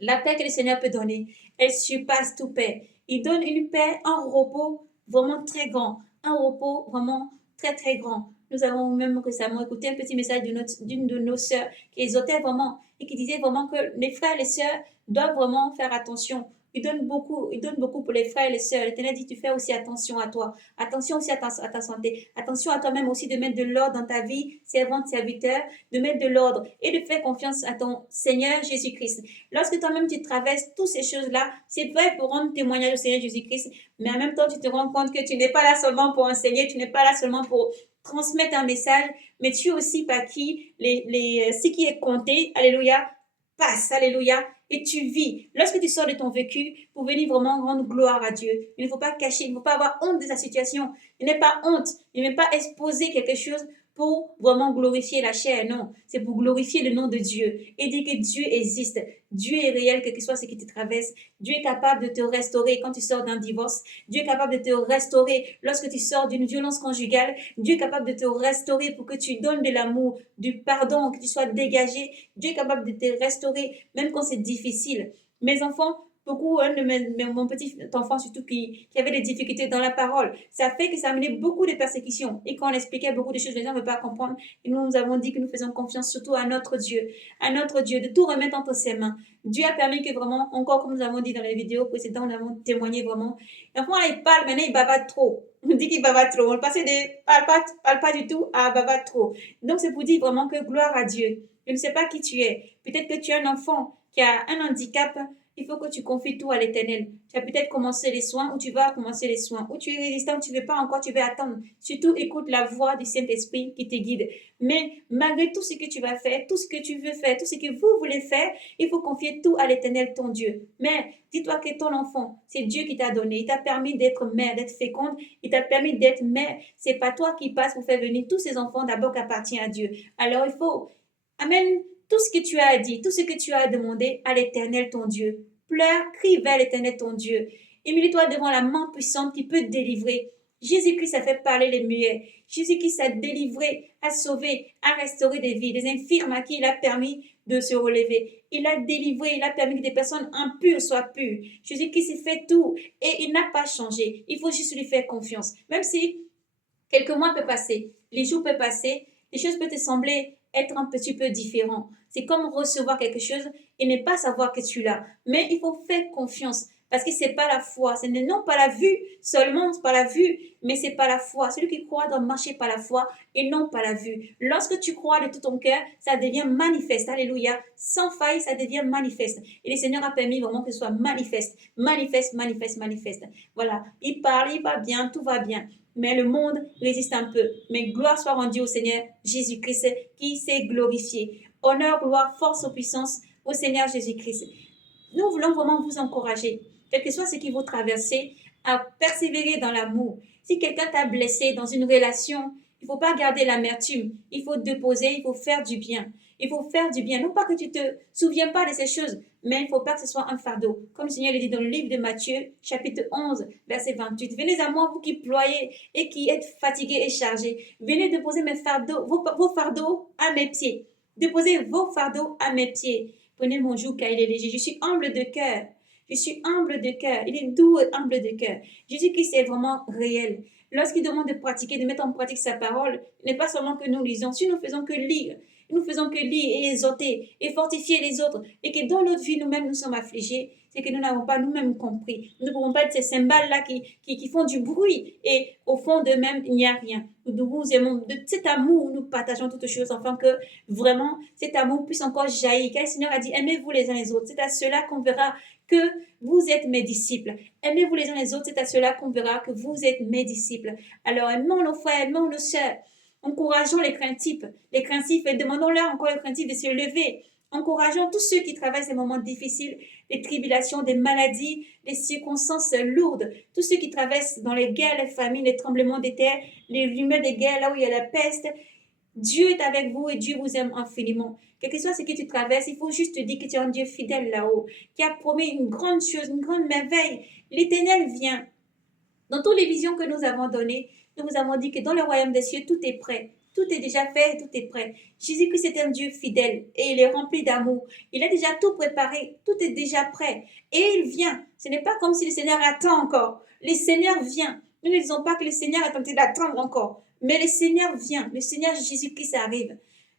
la paix que le Seigneur peut donner. Elle surpasse toute paix. Il donne une paix, un repos vraiment très grand. Un repos vraiment très très grand. Nous avons même récemment écouté un petit message d'une de nos sœurs qui exhortait vraiment et qui disait vraiment que les frères et les sœurs doivent vraiment faire attention. Il donne beaucoup pour les frères et les sœurs. L'Éternel dit, tu fais aussi attention à toi. Attention aussi à ta santé. Attention à toi-même aussi de mettre de l'ordre dans ta vie, servante, serviteur, de mettre de l'ordre et de faire confiance à ton Seigneur Jésus-Christ. Lorsque toi-même tu traverses toutes ces choses-là, c'est vrai pour rendre témoignage au Seigneur Jésus-Christ, mais en même temps tu te rends compte que tu n'es pas là seulement pour enseigner, tu n'es pas là seulement pour transmettre un message, mais tu es aussi par qui ce qui est compté, alléluia, passe, alléluia, et tu vis. Lorsque tu sors de ton vécu pour venir vraiment rendre gloire à Dieu, il ne faut pas cacher, il ne faut pas avoir honte de sa situation. Il n'est pas honte, il n'est pas exposer quelque chose pour vraiment glorifier la chair, non. C'est pour glorifier le nom de Dieu et dire que Dieu existe. Dieu est réel, quel que soit ce qui te traverse. Dieu est capable de te restaurer quand tu sors d'un divorce. Dieu est capable de te restaurer lorsque tu sors d'une violence conjugale. Dieu est capable de te restaurer pour que tu donnes de l'amour, du pardon, que tu sois dégagé. Dieu est capable de te restaurer même quand c'est difficile. Mes enfants, beaucoup, mon petit enfant surtout qui avait des difficultés dans la parole, ça fait que ça a amené beaucoup de persécutions. Et quand on expliquait beaucoup de choses, les gens ne veulent pas comprendre. Et nous avons dit que nous faisons confiance surtout à notre Dieu, de tout remettre entre ses mains. Dieu a permis que vraiment, encore comme nous avons dit dans les vidéos précédentes, nous avons témoigné vraiment. L'enfant là, il parle, maintenant il bavade trop. On dit qu'il bavade trop. On passait des parle pas du tout à bavade trop. Donc c'est pour dire vraiment que gloire à Dieu. Je ne sais pas qui tu es. Peut-être que tu es un enfant qui a un handicap. Il faut que tu confies tout à l'Éternel. Tu as peut-être commencé les soins ou tu vas commencer les soins. Ou tu es résistant, tu ne veux pas encore, tu veux attendre. Surtout, écoute la voix du Saint-Esprit qui te guide. Mais malgré tout ce que tu vas faire, tout ce que tu veux faire, tout ce que vous voulez faire, il faut confier tout à l'Éternel, ton Dieu. Mais dis-toi que ton enfant, c'est Dieu qui t'a donné. Il t'a permis d'être mère, d'être féconde. Il t'a permis d'être mère. C'est pas toi qui passes pour faire venir tous ces enfants d'abord qui appartiennent à Dieu. Alors il faut, amen, tout ce que tu as dit, tout ce que tu as demandé à l'Éternel, ton Dieu. Pleure, crie vers l'Éternel, ton Dieu. Humilie-toi devant la main puissante qui peut te délivrer. Jésus-Christ a fait parler les muets. Jésus-Christ a délivré, a sauvé, a restauré des vies, des infirmes à qui il a permis de se relever. Il a délivré, il a permis que des personnes impures soient pures. Jésus-Christ fait tout et il n'a pas changé. Il faut juste lui faire confiance. Même si quelques mois peuvent passer, les jours peuvent passer, les choses peuvent te sembler être un petit peu différentes. C'est comme recevoir quelque chose et ne pas savoir que tu l'as. Mais il faut faire confiance parce que c'est pas la foi, ce n'est non pas la vue, seulement pas la vue, mais c'est pas la foi. Celui qui croit doit marcher par la foi et non par la vue. Lorsque tu crois de tout ton cœur, ça devient manifeste. Alléluia. Sans faille, ça devient manifeste. Et le Seigneur a permis vraiment que ce soit manifeste. Manifeste, manifeste, manifeste. Voilà. Il parle, il va bien, tout va bien. Mais le monde résiste un peu. Mais gloire soit rendue au Seigneur Jésus-Christ qui s'est glorifié. Honneur, gloire, force ou puissance au Seigneur Jésus-Christ. Nous voulons vraiment vous encourager, quel que soit ce qui vous traversez, à persévérer dans l'amour. Si quelqu'un t'a blessé dans une relation, il ne faut pas garder l'amertume. Il faut déposer, il faut faire du bien. Il faut faire du bien. Non pas que tu ne te souviens pas de ces choses, mais il ne faut pas que ce soit un fardeau. Comme le Seigneur le dit dans le livre de Matthieu, chapitre 11, verset 28. Venez à moi, vous qui ployez et qui êtes fatigués et chargés. Venez déposer vos fardeaux à mes pieds. Déposez vos fardeaux à mes pieds. Prenez mon joug car il est léger. Je suis humble de cœur. Je suis humble de cœur. Il est doux et humble de cœur. Jésus-Christ est vraiment réel. Lorsqu'il demande de pratiquer, de mettre en pratique sa parole, il n'est pas seulement que nous lisons. Si nous faisons que lire, nous faisons que lire et exhorter et fortifier les autres, et que dans notre vie, nous-mêmes, nous sommes affligés, c'est que nous n'avons pas nous-mêmes compris. Nous ne pouvons pas être ces cymbales-là qui font du bruit, et au fond d'eux-mêmes, il n'y a rien. Nous vous aimons de cet amour, nous partageons toutes choses, afin que vraiment cet amour puisse encore jaillir. Car le Seigneur a dit, aimez-vous les uns les autres. C'est à cela qu'on verra que vous êtes mes disciples. Aimez-vous les uns les autres, c'est à cela qu'on verra que vous êtes mes disciples. Alors aimons nos frères, aimons nos sœurs. Encourageons les craintifs et demandons-leur encore les craintifs de se lever. Encourageons tous ceux qui traversent des moments difficiles, des tribulations, des maladies, des circonstances lourdes, tous ceux qui traversent dans les guerres, les famines, les tremblements des terres, les rumeurs des guerres, là où il y a la peste. Dieu est avec vous et Dieu vous aime infiniment. Quel que soit ce que tu traverses, il faut juste te dire que tu es un Dieu fidèle là-haut, qui a promis une grande chose, une grande merveille. L'Éternel vient. Dans toutes les visions que nous avons données, nous vous avons dit que dans le royaume des cieux, tout est prêt. Tout est déjà fait, tout est prêt. Jésus-Christ est un Dieu fidèle et il est rempli d'amour. Il a déjà tout préparé, tout est déjà prêt. Et il vient. Ce n'est pas comme si le Seigneur attend encore. Le Seigneur vient. Nous ne disons pas que le Seigneur est tenté d'attendre encore. Mais le Seigneur vient. Le Seigneur Jésus-Christ arrive.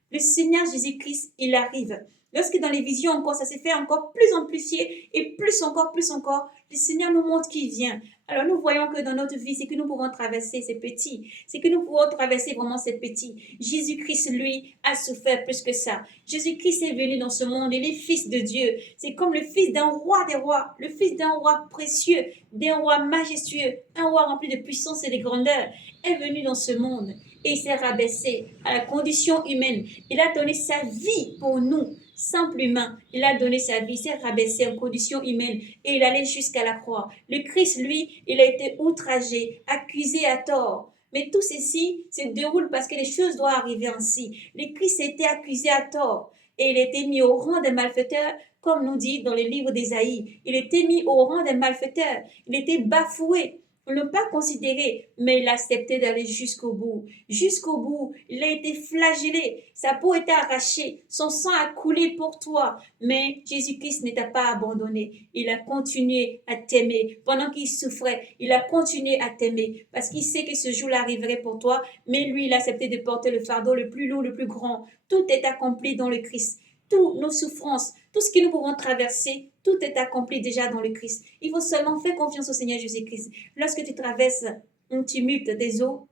Le Seigneur Jésus-Christ, il arrive. Lorsque dans les visions encore, ça s'est fait encore plus amplifié et plus encore, le Seigneur nous montre qu'il vient. Alors nous voyons que dans notre vie, c'est que nous pouvons traverser ces petits. C'est que nous pouvons traverser vraiment ces petits. Jésus-Christ, lui, a souffert plus que ça. Jésus-Christ est venu dans ce monde. Il est fils de Dieu. C'est comme le fils d'un roi des rois. Le fils d'un roi précieux, d'un roi majestueux, un roi rempli de puissance et de grandeur, est venu dans ce monde. Et il s'est rabaissé à la condition humaine. Il a donné sa vie pour nous. Simple humain, il a donné sa vie, il s'est rabaissé en condition humaine et il allait jusqu'à la croix. Le Christ, lui, il a été outragé, accusé à tort. Mais tout ceci se déroule parce que les choses doivent arriver ainsi. Le Christ a été accusé à tort et il a été mis au rang des malfaiteurs, comme nous dit dans le livre d'Ésaïe. Il a été mis au rang des malfaiteurs, il a été bafoué. On ne l'a pas considéré, mais il a accepté d'aller jusqu'au bout. Jusqu'au bout, il a été flagellé, sa peau a été arrachée, son sang a coulé pour toi. Mais Jésus-Christ ne t'a pas abandonné. Il a continué à t'aimer. Pendant qu'il souffrait, il a continué à t'aimer parce qu'il sait que ce jour-là arriverait pour toi. Mais lui, il a accepté de porter le fardeau le plus lourd, le plus grand. Tout est accompli dans le Christ. Toutes nos souffrances, tout ce que nous pouvons traverser, tout est accompli déjà dans le Christ. Il faut seulement faire confiance au Seigneur Jésus-Christ. Lorsque tu traverses un tumulte des eaux,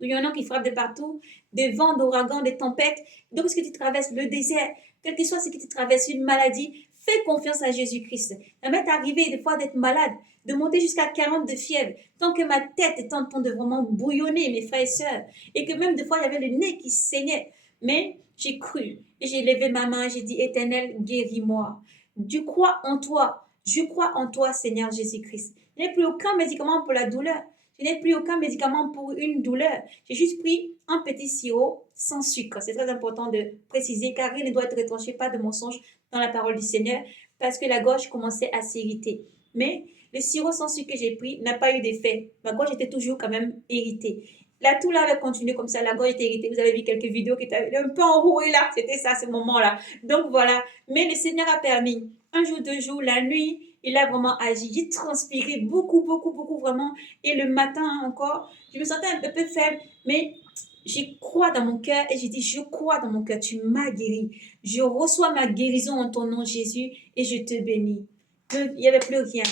il y en a qui frappent de partout, des vents, d'ouragans, des tempêtes, lorsque tu traverses le désert, quel que soit ce que tu traverses, une maladie, fais confiance à Jésus-Christ. Ça m'est arrivé des fois d'être malade, de monter jusqu'à 40 de fièvre, tant que ma tête est en train de vraiment bouillonner, mes frères et sœurs, et que même des fois j'avais le nez qui saignait. Mais j'ai cru et j'ai levé ma main et j'ai dit, Éternel, guéris-moi. Je crois en toi. Je crois en toi, Seigneur Jésus-Christ. Je n'ai plus aucun médicament pour la douleur. Je n'ai plus aucun médicament pour une douleur. J'ai juste pris un petit sirop sans sucre. C'est très important de préciser car il ne doit être retranché, pas de mensonge dans la parole du Seigneur parce que la gorge commençait à s'irriter. Mais le sirop sans sucre que j'ai pris n'a pas eu d'effet. Ma gorge était toujours quand même irritée. La toux là avait continué comme ça, la gorge était irritée. Vous avez vu quelques vidéos qui étaient un peu enrouées là. C'était ça, ce moment-là. Donc voilà. Mais le Seigneur a permis. Un jour, 2 jours, la nuit, il a vraiment agi. J'ai transpiré beaucoup, beaucoup, beaucoup vraiment. Et le matin encore, je me sentais un peu faible. Mais j'y crois dans mon cœur et j'ai dit, je crois dans mon cœur, tu m'as guéri. Je reçois ma guérison en ton nom, Jésus, et je te bénis. Il n'y avait plus rien.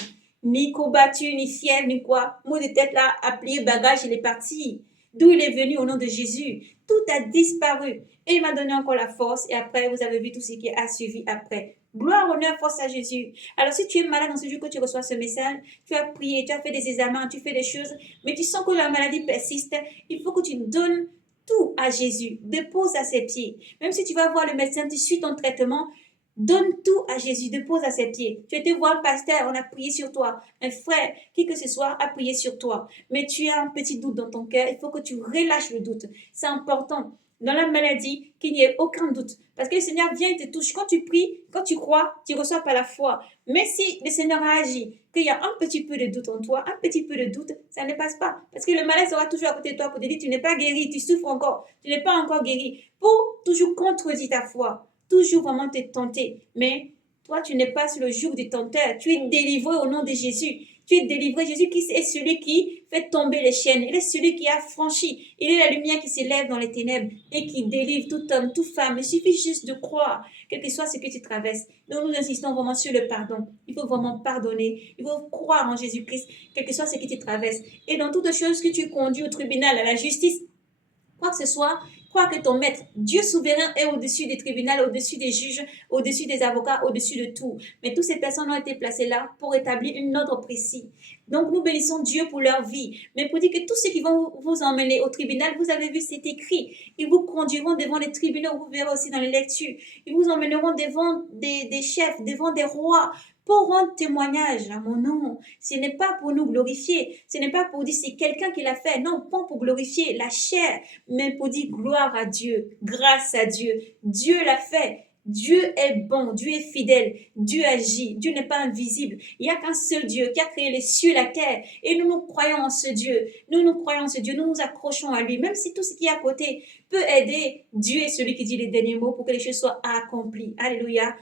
Ni combattu, ni fièvre, ni quoi. Mot de tête là, a plié bagage, il est parti. D'où il est venu au nom de Jésus. Tout a disparu. Et il m'a donné encore la force. Et après, vous avez vu tout ce qui a suivi après. Gloire, honneur, force à Jésus. Alors, si tu es malade dans ce jour que tu reçois ce message, tu as prié, tu as fait des examens, tu fais des choses, mais tu sens que la maladie persiste, il faut que tu donnes tout à Jésus. Dépose à ses pieds. Même si tu vas voir le médecin, tu suis ton traitement, donne tout à Jésus, dépose à ses pieds. Tu as été voir le pasteur, on a prié sur toi. Un frère, qui que ce soit, a prié sur toi. Mais tu as un petit doute dans ton cœur, il faut que tu relâches le doute. C'est important dans la maladie qu'il n'y ait aucun doute. Parce que le Seigneur vient et te touche. Quand tu pries, quand tu crois, tu reçois par la foi. Mais si le Seigneur a agi, qu'il y a un petit peu de doute en toi, un petit peu de doute, ça ne passe pas. Parce que le malade sera toujours à côté de toi pour te dire, tu n'es pas guéri, tu souffres encore, tu n'es pas encore guéri. Pour toujours contredire ta foi. Toujours vraiment te tenter. Mais toi, tu n'es pas sur le joug du tenteur. Tu es délivré au nom de Jésus. Tu es délivré. Jésus-Christ est celui qui fait tomber les chaînes. Il est celui qui a franchi. Il est la lumière qui s'élève dans les ténèbres et qui délivre tout homme, toute femme. Il suffit juste de croire, quel que soit ce que tu traverses. Donc nous insistons vraiment sur le pardon. Il faut vraiment pardonner. Il faut croire en Jésus-Christ, quel que soit ce que tu traverses. Et dans toutes choses que tu conduis au tribunal, à la justice, quoi que ce soit, crois que ton maître, Dieu souverain, est au-dessus des tribunaux, au-dessus des juges, au-dessus des avocats, au-dessus de tout. Mais toutes ces personnes ont été placées là pour établir un ordre précis. Donc nous bénissons Dieu pour leur vie. Mais pour dire que tous ceux qui vont vous emmener au tribunal, vous avez vu, c'est écrit. Ils vous conduiront devant les tribunaux, vous verrez aussi dans les lectures. Ils vous emmèneront devant des chefs, devant des rois, pour rendre témoignage à mon nom. Ce n'est pas pour nous glorifier, ce n'est pas pour dire c'est quelqu'un qui l'a fait, non, pas pour glorifier la chair, mais pour dire gloire à Dieu, grâce à Dieu. Dieu l'a fait. Dieu est bon, Dieu est fidèle, Dieu agit, Dieu n'est pas invisible. Il n'y a qu'un seul Dieu qui a créé les cieux et la terre. Et nous croyons en ce Dieu. Nous croyons en ce Dieu, nous nous accrochons à lui. Même si tout ce qui est à côté peut aider, Dieu est celui qui dit les derniers mots pour que les choses soient accomplies. Alléluia.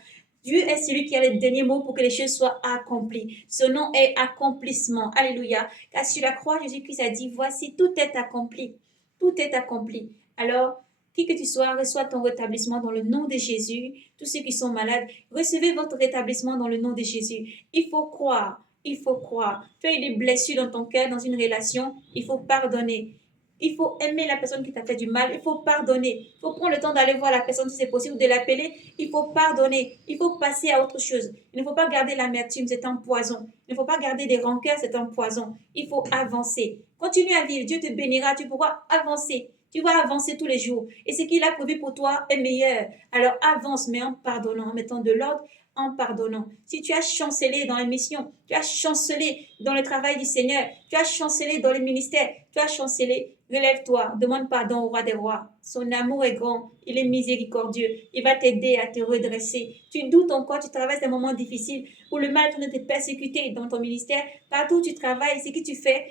Dieu est celui qui a les derniers mots pour que les choses soient accomplies. Son nom est accomplissement. Alléluia. Car sur la croix, Jésus-Christ a dit, voici, tout est accompli. Tout est accompli. Alors, qui que tu sois, reçois ton rétablissement dans le nom de Jésus. Tous ceux qui sont malades, recevez votre rétablissement dans le nom de Jésus. Il faut croire. Il faut croire. Tu as eu des blessures dans ton cœur, dans une relation. Il faut pardonner. Il faut aimer la personne qui t'a fait du mal. Il faut pardonner. Il faut prendre le temps d'aller voir la personne si c'est possible, de l'appeler. Il faut pardonner. Il faut passer à autre chose. Il ne faut pas garder l'amertume, c'est un poison. Il ne faut pas garder des rancœurs, c'est un poison. Il faut avancer. Continue à vivre. Dieu te bénira. Tu pourras avancer. Tu vas avancer tous les jours. Et ce qu'il a prévu pour toi est meilleur. Alors avance, mais en pardonnant, en mettant de l'ordre, en pardonnant. Si tu as chancelé dans les missions, tu as chancelé dans le travail du Seigneur, tu as chancelé dans le ministère, tu as chancelé, relève-toi, demande pardon au roi des rois. Son amour est grand, il est miséricordieux, il va t'aider à te redresser. Tu doutes encore, tu traverses des moments difficiles où le mal est en train de te persécuter dans ton ministère, partout où tu travailles, ce que tu fais.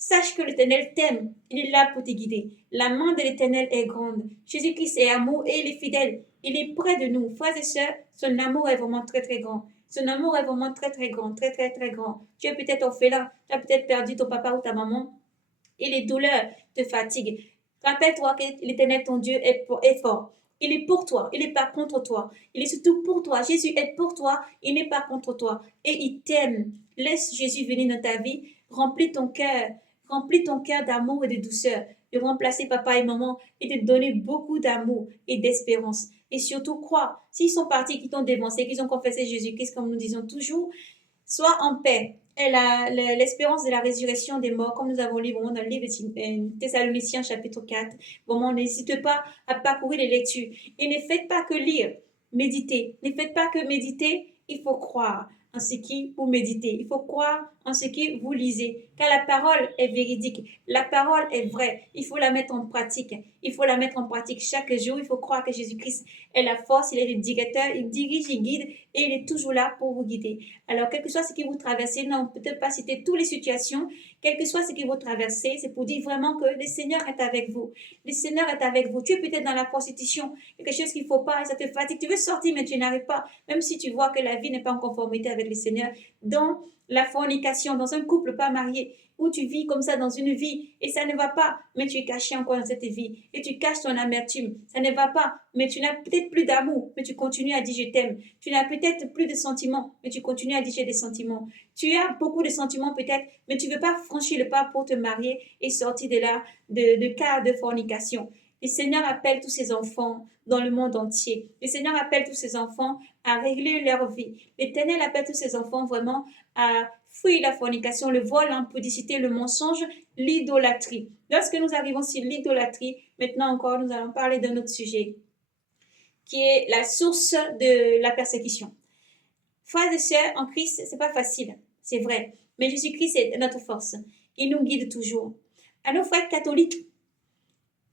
Sache que l'Éternel t'aime, il est là pour te guider. La main de l'Éternel est grande. Jésus-Christ est amour et il est fidèle. Il est près de nous. Frères et sœurs, son amour est vraiment très très grand. Son amour est vraiment très très grand, très très très grand. Tu es peut-être orphelin, tu as peut-être perdu ton papa ou ta maman et les douleurs te fatiguent. Rappelle-toi que l'Éternel, ton Dieu, est fort. Il est pour toi, il n'est pas contre toi. Il est surtout pour toi. Jésus est pour toi, il n'est pas contre toi. Et il t'aime. Laisse Jésus venir dans ta vie. Remplis ton cœur d'amour et de douceur, de remplacer papa et maman et de donner beaucoup d'amour et d'espérance. Et surtout, crois, s'ils sont partis, qui t'ont dévancé, qu'ils ont confessé Jésus-Christ, comme nous disons toujours, sois en paix. Et l'espérance de la résurrection des morts, comme nous avons lu vraiment dans le livre de Thessaloniciens chapitre 4. Vraiment, n'hésitez pas à parcourir les lectures. Et ne faites pas que lire, méditer. Ne faites pas que méditer, il faut croire en ce qui vous méditez. Il faut croire en ce que vous lisez. Car la parole est véridique. La parole est vraie. Il faut la mettre en pratique. Il faut la mettre en pratique chaque jour. Il faut croire que Jésus-Christ est la force. Il est le directeur. Il dirige, il guide et il est toujours là pour vous guider. Alors, quel que soit ce que vous traversez, non, peut-être pas citer toutes les situations, quel que soit ce que vous traversez, c'est pour dire vraiment que le Seigneur est avec vous. Le Seigneur est avec vous. Tu es peut-être dans la prostitution, quelque chose qu'il ne faut pas et ça te fatigue. Tu veux sortir, mais tu n'arrives pas. Même si tu vois que la vie n'est pas en conformité avec le Seigneur. Dans la fornication, dans un couple pas marié, où tu vis comme ça dans une vie et ça ne va pas, mais tu es caché encore dans cette vie et tu caches ton amertume, ça ne va pas, mais tu n'as peut-être plus d'amour, mais tu continues à dire je t'aime, tu n'as peut-être plus de sentiments, mais tu continues à dire j'ai des sentiments, tu as beaucoup de sentiments peut-être, mais tu ne veux pas franchir le pas pour te marier et sortir de là, de cas de fornication. Le Seigneur appelle tous ses enfants dans le monde entier. Le Seigneur appelle tous ses enfants à régler leur vie. L'Éternel appelle tous ses enfants vraiment à fuir la fornication, le vol, l'impudicité, le mensonge, l'idolâtrie. Lorsque nous arrivons sur l'idolâtrie, maintenant encore, nous allons parler d'un autre sujet, qui est la source de la persécution. Frères et sœurs, en Christ, c'est pas facile, c'est vrai. Mais Jésus-Christ est notre force. Il nous guide toujours. À nos frères catholiques,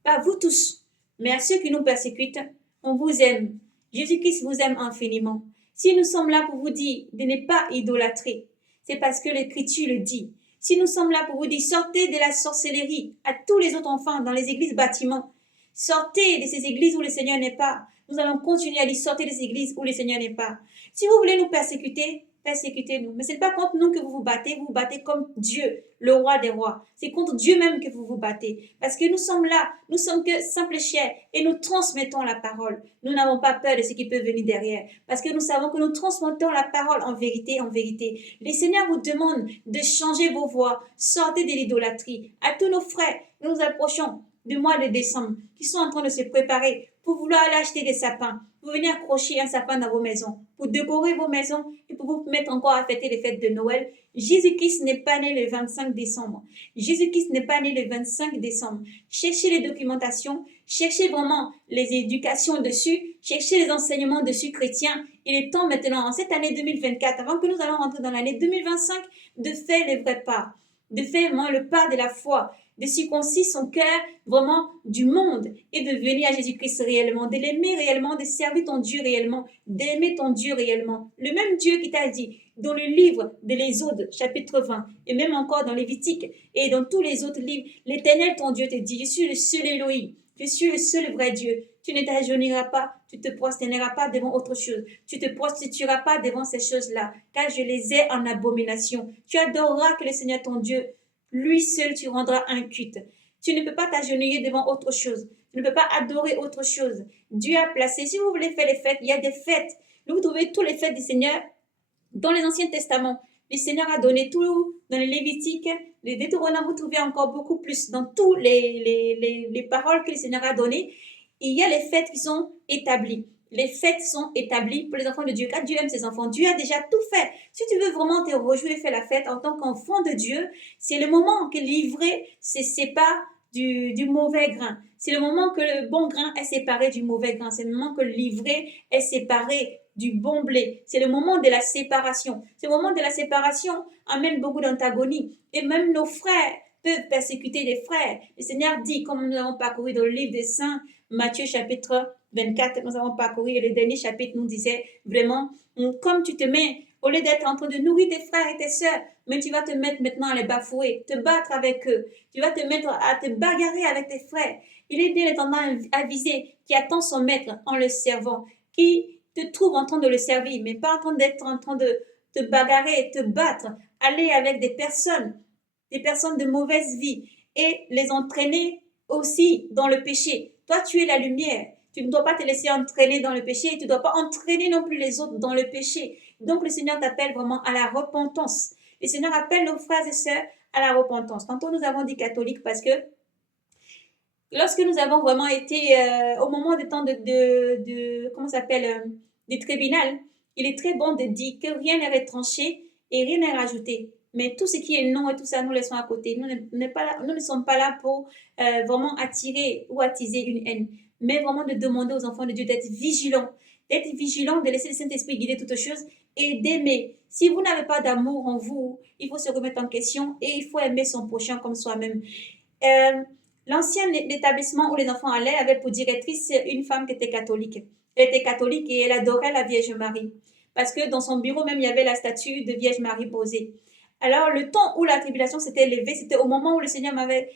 pas vous tous, mais à ceux qui nous persécutent, on vous aime. Jésus-Christ vous aime infiniment. Si nous sommes là pour vous dire de ne pas idolâtrer, c'est parce que l'Écriture le dit. Si nous sommes là pour vous dire sortez de la sorcellerie à tous les autres enfants dans les églises bâtiments, sortez de ces églises où le Seigneur n'est pas. Nous allons continuer à dire sortez de ces églises où le Seigneur n'est pas. Si vous voulez nous persécuter, persécutez-nous. Mais ce n'est pas contre nous que vous vous battez comme Dieu, le roi des rois. C'est contre Dieu même que vous vous battez. Parce que nous sommes là, nous sommes que simples chairs et nous transmettons la parole. Nous n'avons pas peur de ce qui peut venir derrière. Parce que nous savons que nous transmettons la parole en vérité, en vérité. Les seigneurs vous demandent de changer vos voies. Sortez de l'idolâtrie. À tous nos frères, nous nous approchons du mois de décembre, qui sont en train de se préparer pour vouloir aller acheter des sapins, pour venir accrocher un sapin dans vos maisons, pour décorer vos maisons et pour vous mettre encore à fêter les fêtes de Noël. Jésus-Christ n'est pas né le 25 décembre. Jésus-Christ n'est pas né le 25 décembre. Cherchez les documentations, cherchez vraiment les éducations dessus, cherchez les enseignements dessus chrétiens. Il est temps maintenant, en cette année 2024, avant que nous allons rentrer dans l'année 2025, de faire le vrai pas, de faire vraiment le pas de la foi, de circoncire son cœur vraiment du monde et de venir à Jésus-Christ réellement, de l'aimer réellement, de servir ton Dieu réellement, d'aimer ton Dieu réellement. Le même Dieu qui t'a dit dans le livre de l'Exode, chapitre 20, et même encore dans Lévitique et dans tous les autres livres, l'Éternel ton Dieu te dit, je suis le seul Elohim, je suis le seul vrai Dieu. Tu ne t'agenouilleras pas, tu te prosterneras pas devant autre chose, tu te prostitueras pas devant ces choses-là, car je les ai en abomination. Tu adoreras que le Seigneur ton Dieu, lui seul tu rendras un culte. Tu ne peux pas t'agenouiller devant autre chose. Tu ne peux pas adorer autre chose. Dieu a placé, si vous voulez faire les fêtes, il y a des fêtes. Vous trouvez toutes les fêtes du Seigneur dans les Anciens Testaments. Le Seigneur a donné tout dans les Lévitiques, les Deutéronomes, vous trouvez encore beaucoup plus dans toutes les paroles que le Seigneur a données. Il y a les fêtes qui sont établies. Les fêtes sont établies pour les enfants de Dieu. Car Dieu aime ses enfants. Dieu a déjà tout fait. Si tu veux vraiment te réjouir et faire la fête en tant qu'enfant de Dieu, c'est le moment que l'ivraie se sépare du mauvais grain. C'est le moment que le bon grain est séparé du mauvais grain. C'est le moment que l'ivraie est séparé du bon blé. C'est le moment de la séparation. Ce moment de la séparation amène beaucoup d'antagonie. Et même nos frères peuvent persécuter les frères. Le Seigneur dit, comme nous avons parcouru dans le livre des Saints, Matthieu chapitre 24, nous avons parcouru et le dernier chapitre nous disait vraiment, comme tu te mets, au lieu d'être en train de nourrir tes frères et tes sœurs, mais tu vas te mettre maintenant à les bafouer, te battre avec eux, tu vas te mettre à te bagarrer avec tes frères. Il est bien étendant avisé qui attend son maître en le servant, qui te trouve en train de le servir, mais pas en train d'être en train de te bagarrer, te battre, aller avec des personnes de mauvaise vie et les entraîner aussi dans le péché. Toi, tu es la lumière. Tu ne dois pas te laisser entraîner dans le péché et tu ne dois pas entraîner non plus les autres dans le péché. Donc, le Seigneur t'appelle vraiment à la repentance. Le Seigneur appelle nos frères et sœurs à la repentance. Tantôt, nous avons dit catholique parce que lorsque nous avons vraiment été au moment du temps comment ça s'appelle, du tribunal, il est très bon de dire que rien n'est retranché et rien n'est rajouté. Mais tout ce qui est non et tout ça, nous laissons à côté. Nous ne sommes pas là pour vraiment attirer ou attiser une haine, mais vraiment de demander aux enfants de Dieu d'être vigilants, de laisser le Saint-Esprit guider toutes choses et d'aimer. Si vous n'avez pas d'amour en vous, il faut se remettre en question et il faut aimer son prochain comme soi-même. L'ancien établissement où les enfants allaient avait pour directrice une femme qui était catholique. Elle était catholique et elle adorait la Vierge Marie. Parce que dans son bureau même, il y avait la statue de Vierge Marie posée. Alors, le temps où la tribulation s'était levée, c'était au moment où le Seigneur m'avait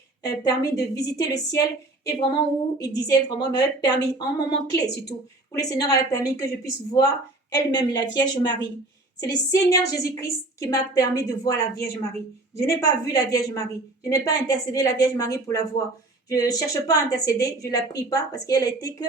permis de visiter le ciel et vraiment où il disait vraiment, il m'avait permis, en un moment clé surtout, où le Seigneur avait permis que je puisse voir elle-même la Vierge Marie. C'est le Seigneur Jésus-Christ qui m'a permis de voir la Vierge Marie. Je n'ai pas vu la Vierge Marie. Je n'ai pas intercédé la Vierge Marie pour la voir. Je ne cherche pas à intercéder, je ne la prie pas parce qu'elle a été que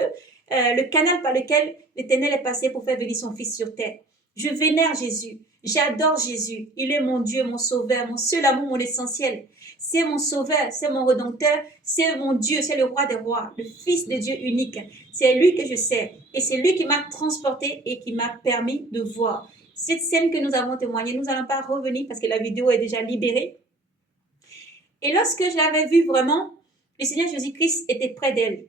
le canal par lequel l'Éternel est passé pour faire venir son Fils sur terre. Je vénère Jésus. J'adore Jésus. Il est mon Dieu, mon sauveur, mon seul amour, mon essentiel. C'est mon sauveur, c'est mon rédempteur, c'est mon Dieu, c'est le roi des rois, le Fils de Dieu unique. C'est lui que je sers. Et c'est lui qui m'a transporté et qui m'a permis de voir. Cette scène que nous avons témoignée, nous n'allons pas revenir parce que la vidéo est déjà libérée. Et lorsque je l'avais vue vraiment, le Seigneur Jésus-Christ était près d'elle.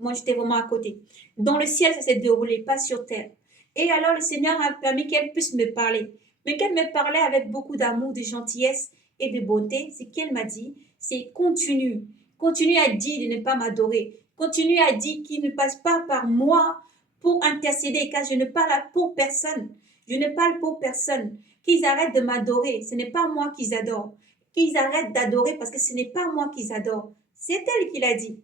Moi, j'étais vraiment à côté. Dans le ciel, ça s'est déroulé, pas sur terre. Et alors, le Seigneur a permis qu'elle puisse me parler. Mais qu'elle me parlait avec beaucoup d'amour, de gentillesse et de bonté. Ce qu'elle m'a dit, c'est continue. Continue à dire de ne pas m'adorer. Continue à dire qu'il ne passe pas par moi pour intercéder, car je ne parle pour personne. Je ne parle pour personne. Qu'ils arrêtent de m'adorer. Ce n'est pas moi qu'ils adorent. Qu'ils arrêtent d'adorer parce que ce n'est pas moi qu'ils adorent. C'est elle qui l'a dit.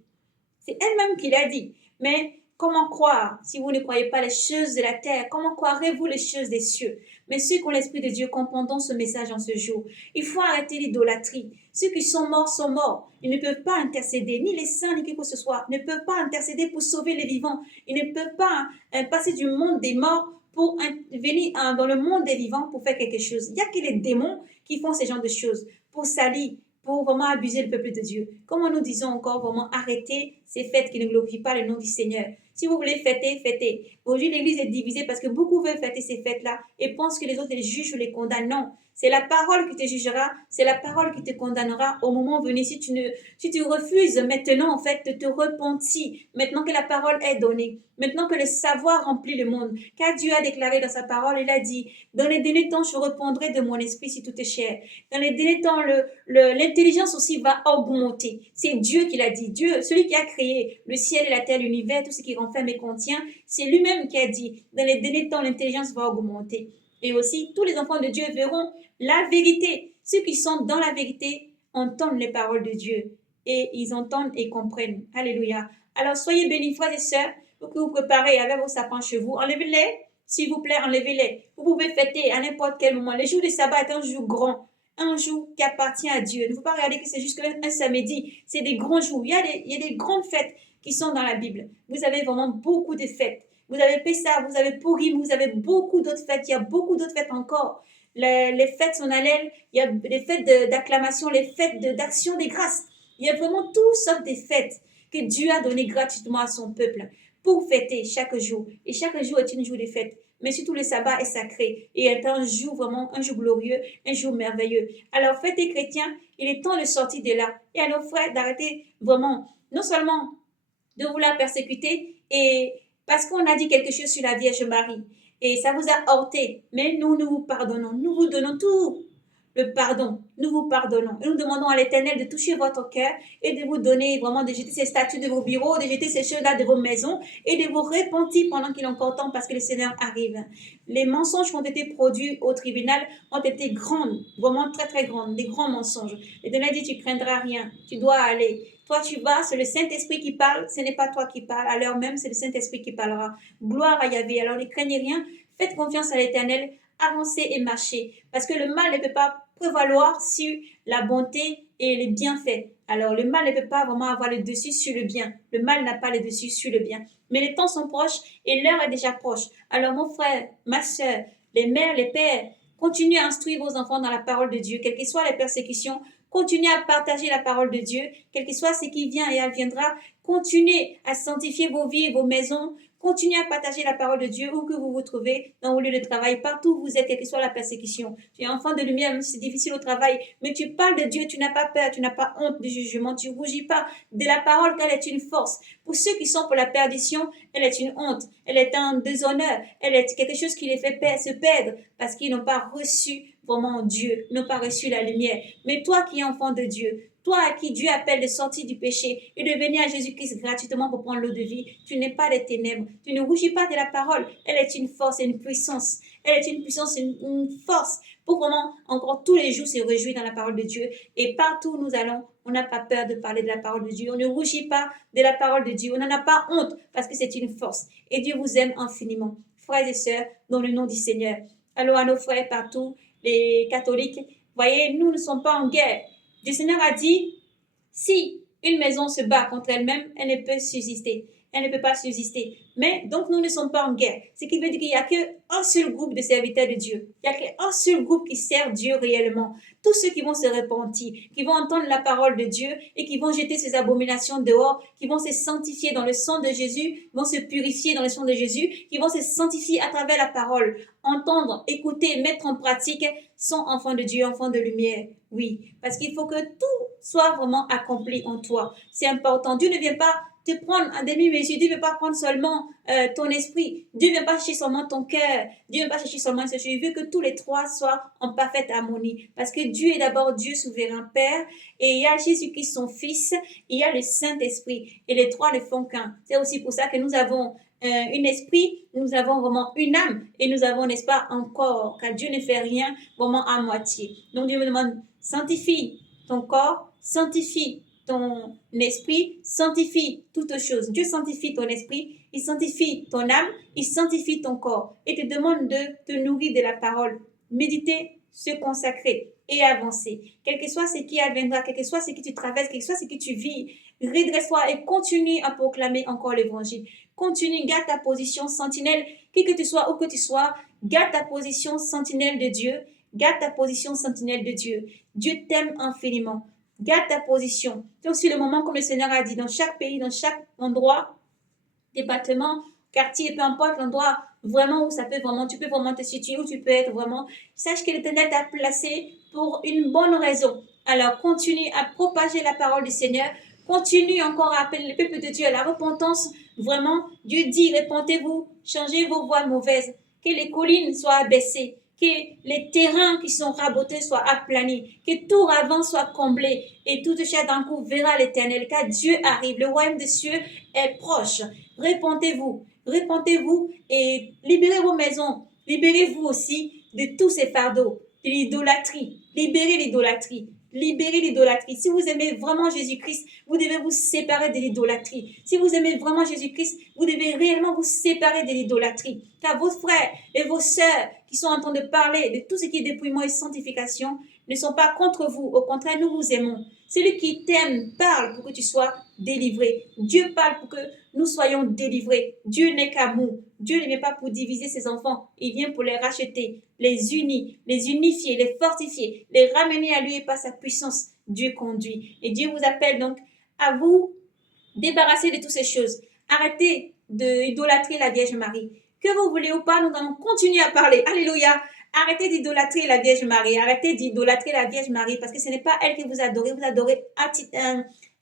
C'est elle-même qui l'a dit. Mais Comment croire si vous ne croyez pas les choses de la terre? Comment croirez-vous les choses des cieux? Mais ceux qui ont l'Esprit de Dieu comprendront ce message en ce jour. Il faut arrêter l'idolâtrie. Ceux qui sont morts sont morts. Ils ne peuvent pas intercéder, ni les saints, ni qui que ce soit, ne peuvent pas intercéder pour sauver les vivants. Ils ne peuvent pas passer du monde des morts pour venir dans le monde des vivants pour faire quelque chose. Il n'y a que les démons qui font ce genre de choses pour salir, pour vraiment abuser le peuple de Dieu. Comment nous disons encore vraiment arrêter ces fêtes qui ne glorifient pas le nom du Seigneur. Si vous voulez fêter, fêtez. Aujourd'hui, l'Église est divisée parce que beaucoup veulent fêter ces fêtes-là et pensent que les autres les jugent ou les condamnent. Non, c'est la parole qui te jugera, c'est la parole qui te condamnera au moment venu. Si tu refuses maintenant, en fait, de te repentir, maintenant que la parole est donnée, maintenant que le savoir remplit le monde, car Dieu a déclaré dans sa parole, il a dit, dans les derniers temps, je répondrai de mon esprit si tout est cher. Dans les derniers temps, l'intelligence aussi va augmenter. C'est Dieu qui l'a dit. Dieu, celui qui a créé le ciel et la terre, l'univers, tout ce qui renferme et contient, c'est lui-même qui a dit, dans les derniers temps, l'intelligence va augmenter. Et aussi, tous les enfants de Dieu verront la vérité. Ceux qui sont dans la vérité entendent les paroles de Dieu et ils entendent et comprennent. Alléluia. Alors, soyez bénis, frères et sœurs, pour que vous préparez avec vos sapins chez vous. Enlevez-les, s'il vous plaît, enlevez-les. Vous pouvez fêter à n'importe quel moment. Le jour du sabbat est un jour grand, un jour qui appartient à Dieu. Il ne faut pas regarder que c'est juste un samedi. C'est des grands jours. Il y a des grandes fêtes qui sont dans la Bible. Vous avez vraiment beaucoup de fêtes. Vous avez Pessah, vous avez Purim, vous avez beaucoup d'autres fêtes. Il y a beaucoup d'autres fêtes encore. Les fêtes sont allées, il y a les fêtes d'acclamation, les fêtes d'action des grâces. Il y a vraiment toutes sortes de fêtes que Dieu a données gratuitement à son peuple pour fêter chaque jour. Et chaque jour est un jour de fête. Mais surtout le sabbat est sacré et est un jour vraiment, un jour glorieux, un jour merveilleux. Alors fêtez chrétiens, il est temps de sortir de là. Et à nos frères d'arrêter vraiment, non seulement de vouloir persécuter, et parce qu'on a dit quelque chose sur la Vierge Marie, et ça vous a heurté, mais nous vous pardonnons, nous vous donnons tout le pardon, nous vous pardonnons. Et nous demandons à l'Éternel de toucher votre cœur et de vous donner vraiment, de jeter ces statues de vos bureaux, de jeter ces choses-là de vos maisons et de vous repentir pendant qu'il est encore temps parce que le Seigneur arrive. Les mensonges qui ont été produits au tribunal ont été grands, vraiment très très grands, des grands mensonges. L'Éternel dit, tu craindras rien, tu dois aller. Toi, tu vas, c'est le Saint-Esprit qui parle, ce n'est pas toi qui parles. À l'heure même, c'est le Saint-Esprit qui parlera. Gloire à Yahvé. Alors, ne craignez rien, faites confiance à l'Éternel, avancez et marchez. Parce que le mal ne peut pas prévaloir sur la bonté et les bienfaits. Alors, le mal ne peut pas vraiment avoir le dessus sur le bien. Le mal n'a pas le dessus sur le bien. Mais les temps sont proches et l'heure est déjà proche. Alors, mon frère, ma soeur, les mères, les pères, continuez à instruire vos enfants dans la parole de Dieu, quelles que soient les persécutions. Continuez à partager la parole de Dieu, quel que soit ce qui vient et adviendra. Continuez à sanctifier vos vies et vos maisons. Continuez à partager la parole de Dieu où que vous vous trouvez, dans vos lieux de travail, partout où vous êtes, quelle que soit la persécution. Tu es enfant de lumière, même si c'est difficile au travail, mais tu parles de Dieu, tu n'as pas peur, tu n'as pas honte du jugement, tu ne rougis pas de la parole car elle est une force. Pour ceux qui sont pour la perdition, elle est une honte, elle est un déshonneur, elle est quelque chose qui les fait se perdre parce qu'ils n'ont pas reçu vraiment Dieu, n'ont pas reçu la lumière. Mais toi qui es enfant de Dieu, toi à qui Dieu appelle de sortir du péché et de venir à Jésus-Christ gratuitement pour prendre l'eau de vie, tu n'es pas des ténèbres, tu ne rougis pas de la parole, elle est une force et une puissance, elle est une puissance et une force pour vraiment encore tous les jours se réjouir dans la parole de Dieu. Et partout où nous allons, on n'a pas peur de parler de la parole de Dieu, on ne rougit pas de la parole de Dieu, on n'en a pas honte parce que c'est une force et Dieu vous aime infiniment. Frères et sœurs, dans le nom du Seigneur. Alors à nos frères partout, les catholiques, voyez, nous ne sommes pas en guerre. Le Seigneur a dit, si une maison se bat contre elle-même, elle ne peut subsister. Elle ne peut pas subsister. Mais donc nous ne sommes pas en guerre. Ce qui veut dire qu'il n'y a qu'un seul groupe de serviteurs de Dieu. Il n'y a qu'un seul groupe qui sert Dieu réellement. Tous ceux qui vont se repentir, qui vont entendre la parole de Dieu et qui vont jeter ces abominations dehors, qui vont se sanctifier dans le sang de Jésus, vont se purifier dans le sang de Jésus, qui vont se sanctifier à travers la parole, entendre, écouter, mettre en pratique, sont enfants de Dieu, enfants de lumière. Oui, parce qu'il faut que tout soit vraiment accompli en toi. C'est important. Dieu ne vient pas te prendre en demi-mesure. Dieu ne veut pas prendre seulement ton esprit. Dieu ne vient pas chercher seulement ton cœur. Dieu ne veut pas chercher seulement ce Il veut que tous les trois soient en parfaite harmonie. Parce que Dieu est d'abord Dieu souverain Père. Et il y a Jésus-Christ son Fils. Il y a le Saint-Esprit. Et les trois ne font qu'un. C'est aussi pour ça que nous avons un esprit, nous avons vraiment une âme. Et nous avons, n'est-ce pas, un corps. Car Dieu ne fait rien vraiment à moitié. Donc Dieu me demande, sanctifie ton corps, sanctifie ton esprit sanctifie toutes choses. Dieu sanctifie ton esprit, il sanctifie ton âme, il sanctifie ton corps et te demande de te nourrir de la parole. Méditer, se consacrer et avancer. Quel que soit ce qui adviendra, quel que soit ce que tu traverses, quel que soit ce que tu vis, redresse-toi et continue à proclamer encore l'évangile. Continue, garde ta position sentinelle, qui que tu sois, où que tu sois, garde ta position sentinelle de Dieu, garde ta position sentinelle de Dieu. Dieu t'aime infiniment. Garde ta position. C'est aussi le moment, comme le Seigneur a dit, dans chaque pays, dans chaque endroit, département, quartier, peu importe l'endroit vraiment où ça peut vraiment, tu peux vraiment te situer, où tu peux être vraiment. Sache que l'Éternel t'a placé pour une bonne raison. Alors, continue à propager la parole du Seigneur. Continue encore à appeler le peuple de Dieu à la repentance. Vraiment, Dieu dit, répentez-vous, changez vos voies mauvaises, que les collines soient abaissées, que les terrains qui sont rabotés soient aplanis, que tout ravin soit comblé et toute chair d'un coup verra l'Éternel, car Dieu arrive, le royaume des cieux est proche. Répentez-vous, répentez-vous et libérez vos maisons, libérez-vous aussi de tous ces fardeaux, de l'idolâtrie, libérez l'idolâtrie. Libérez l'idolâtrie. Si vous aimez vraiment Jésus-Christ, vous devez vous séparer de l'idolâtrie. Si vous aimez vraiment Jésus-Christ, vous devez réellement vous séparer de l'idolâtrie. Car vos frères et vos sœurs qui sont en train de parler de tout ce qui est dépouillement et sanctification ne sont pas contre vous. Au contraire, nous vous aimons. Celui qui t'aime parle pour que tu sois délivré. Dieu parle pour que nous soyons délivrés. Dieu n'est qu'amour. Dieu n'est pas pour diviser ses enfants. Il vient pour les racheter, les unir, les unifier, les fortifier, les ramener à lui et par sa puissance, Dieu conduit. Et Dieu vous appelle donc à vous débarrasser de toutes ces choses. Arrêtez d'idolâtrer la Vierge Marie. Que vous voulez ou pas, nous allons continuer à parler. Alléluia. Arrêtez d'idolâtrer la Vierge Marie. Arrêtez d'idolâtrer la Vierge Marie parce que ce n'est pas elle que vous adorez. Vous adorez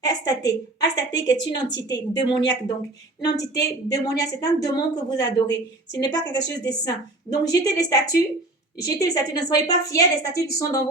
Astarté. Astarté qui est une entité démoniaque donc. Une entité démoniaque, c'est un démon que vous adorez. Ce n'est pas quelque chose de saint. Donc jetez les statues. Jetez les statues. Ne soyez pas fiers des statues qui sont dans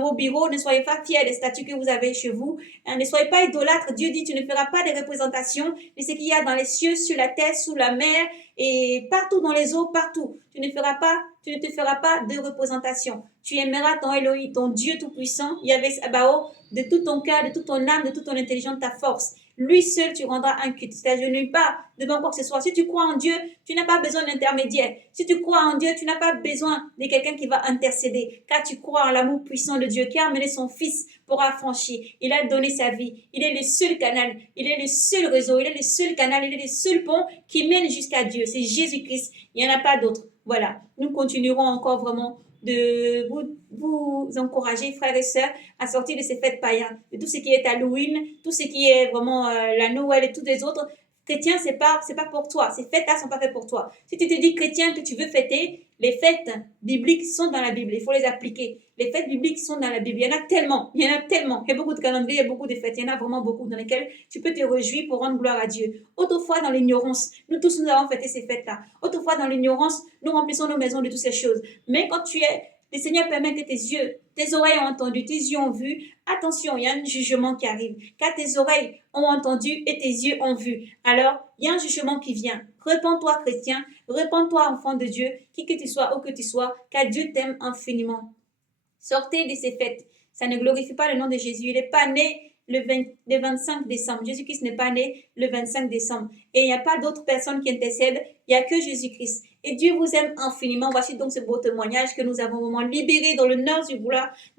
vos bureaux. Ne soyez pas fiers des statues que vous avez chez vous. Ne soyez pas idolâtres. Dieu dit, tu ne feras pas de représentations de ce qu'il y a dans les cieux, sur la terre, sous la mer et partout dans les eaux, partout. Tu ne te feras pas de représentation. Tu aimeras ton Elohim, ton Dieu tout-puissant, Yahvé Sabaoth, de tout ton cœur, de toute ton âme, de toute ton intelligence, ta force. Lui seul, tu rendras un culte. C'est-à-dire, pas devant quoi que ce soit. Si tu crois en Dieu, tu n'as pas besoin d'intermédiaire. Si tu crois en Dieu, tu n'as pas besoin de quelqu'un qui va intercéder. Car tu crois en l'amour puissant de Dieu qui a amené son Fils pour affranchir. Il a donné sa vie. Il est le seul canal. Il est le seul réseau. Il est le seul canal. Il est le seul pont qui mène jusqu'à Dieu. C'est Jésus-Christ. Il n'y en a pas d'autre. Voilà. Nous continuerons encore vraiment de vous encourager, frères et sœurs, à sortir de ces fêtes païennes, de tout ce qui est Halloween, tout ce qui est vraiment la Noël et tous les autres. Chrétien, c'est pas pour toi. Ces fêtes-là sont pas faites pour toi. Si tu te dis chrétien que tu veux fêter, les fêtes bibliques sont dans la Bible. Il faut les appliquer. Les fêtes bibliques sont dans la Bible. Il y en a tellement. Il y a beaucoup de calendriers, il y a beaucoup de fêtes. Il y en a vraiment beaucoup dans lesquelles tu peux te réjouir pour rendre gloire à Dieu. Autrefois, dans l'ignorance, nous tous, nous avons fêté ces fêtes-là. Autrefois, dans l'ignorance, nous remplissons nos maisons de toutes ces choses. Mais quand le Seigneur permet que tes yeux, tes oreilles ont entendu, tes yeux ont vu. Attention, il y a un jugement qui arrive. Car tes oreilles ont entendu et tes yeux ont vu. Alors, il y a un jugement qui vient. Répands-toi, chrétien. Répands-toi, enfant de Dieu, qui que tu sois, où que tu sois, car Dieu t'aime infiniment. Sortez de ces fêtes. Ça ne glorifie pas le nom de Jésus. Il n'est pas né le 25 décembre. Jésus-Christ n'est pas né le 25 décembre. Et il n'y a pas d'autres personnes qui intercèdent. Il n'y a que Jésus-Christ. Et Dieu vous aime infiniment. Voici donc ce beau témoignage que nous avons vraiment libéré dans l'honneur du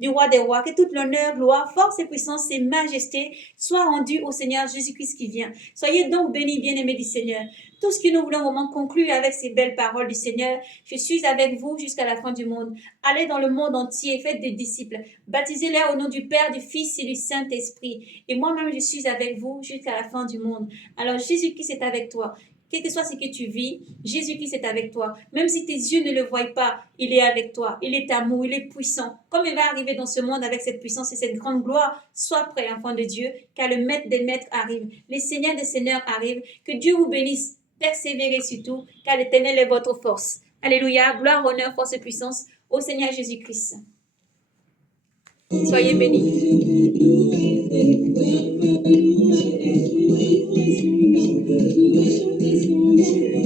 roi des rois. Que toute l'honneur, gloire, force et puissance et majesté soient rendues au Seigneur Jésus-Christ qui vient. Soyez donc bénis, bien-aimés du Seigneur. Tout ce que nous voulons vraiment conclure avec ces belles paroles du Seigneur. Je suis avec vous jusqu'à la fin du monde. Allez dans le monde entier, faites des disciples. Baptisez-les au nom du Père, du Fils et du Saint-Esprit. Et moi-même, je suis avec vous jusqu'à la fin du monde. Alors Jésus-Christ est avec toi. Quel que soit ce que tu vis, Jésus-Christ est avec toi. Même si tes yeux ne le voient pas, il est avec toi. Il est amour, il est puissant. Comme il va arriver dans ce monde avec cette puissance et cette grande gloire, sois prêt, enfant de Dieu, car le Maître des Maîtres arrive. Les Seigneurs des Seigneurs arrivent. Que Dieu vous bénisse. Persévérez surtout, car l'Éternel est votre force. Alléluia, gloire, honneur, force et puissance au Seigneur Jésus-Christ. Soyez bénis.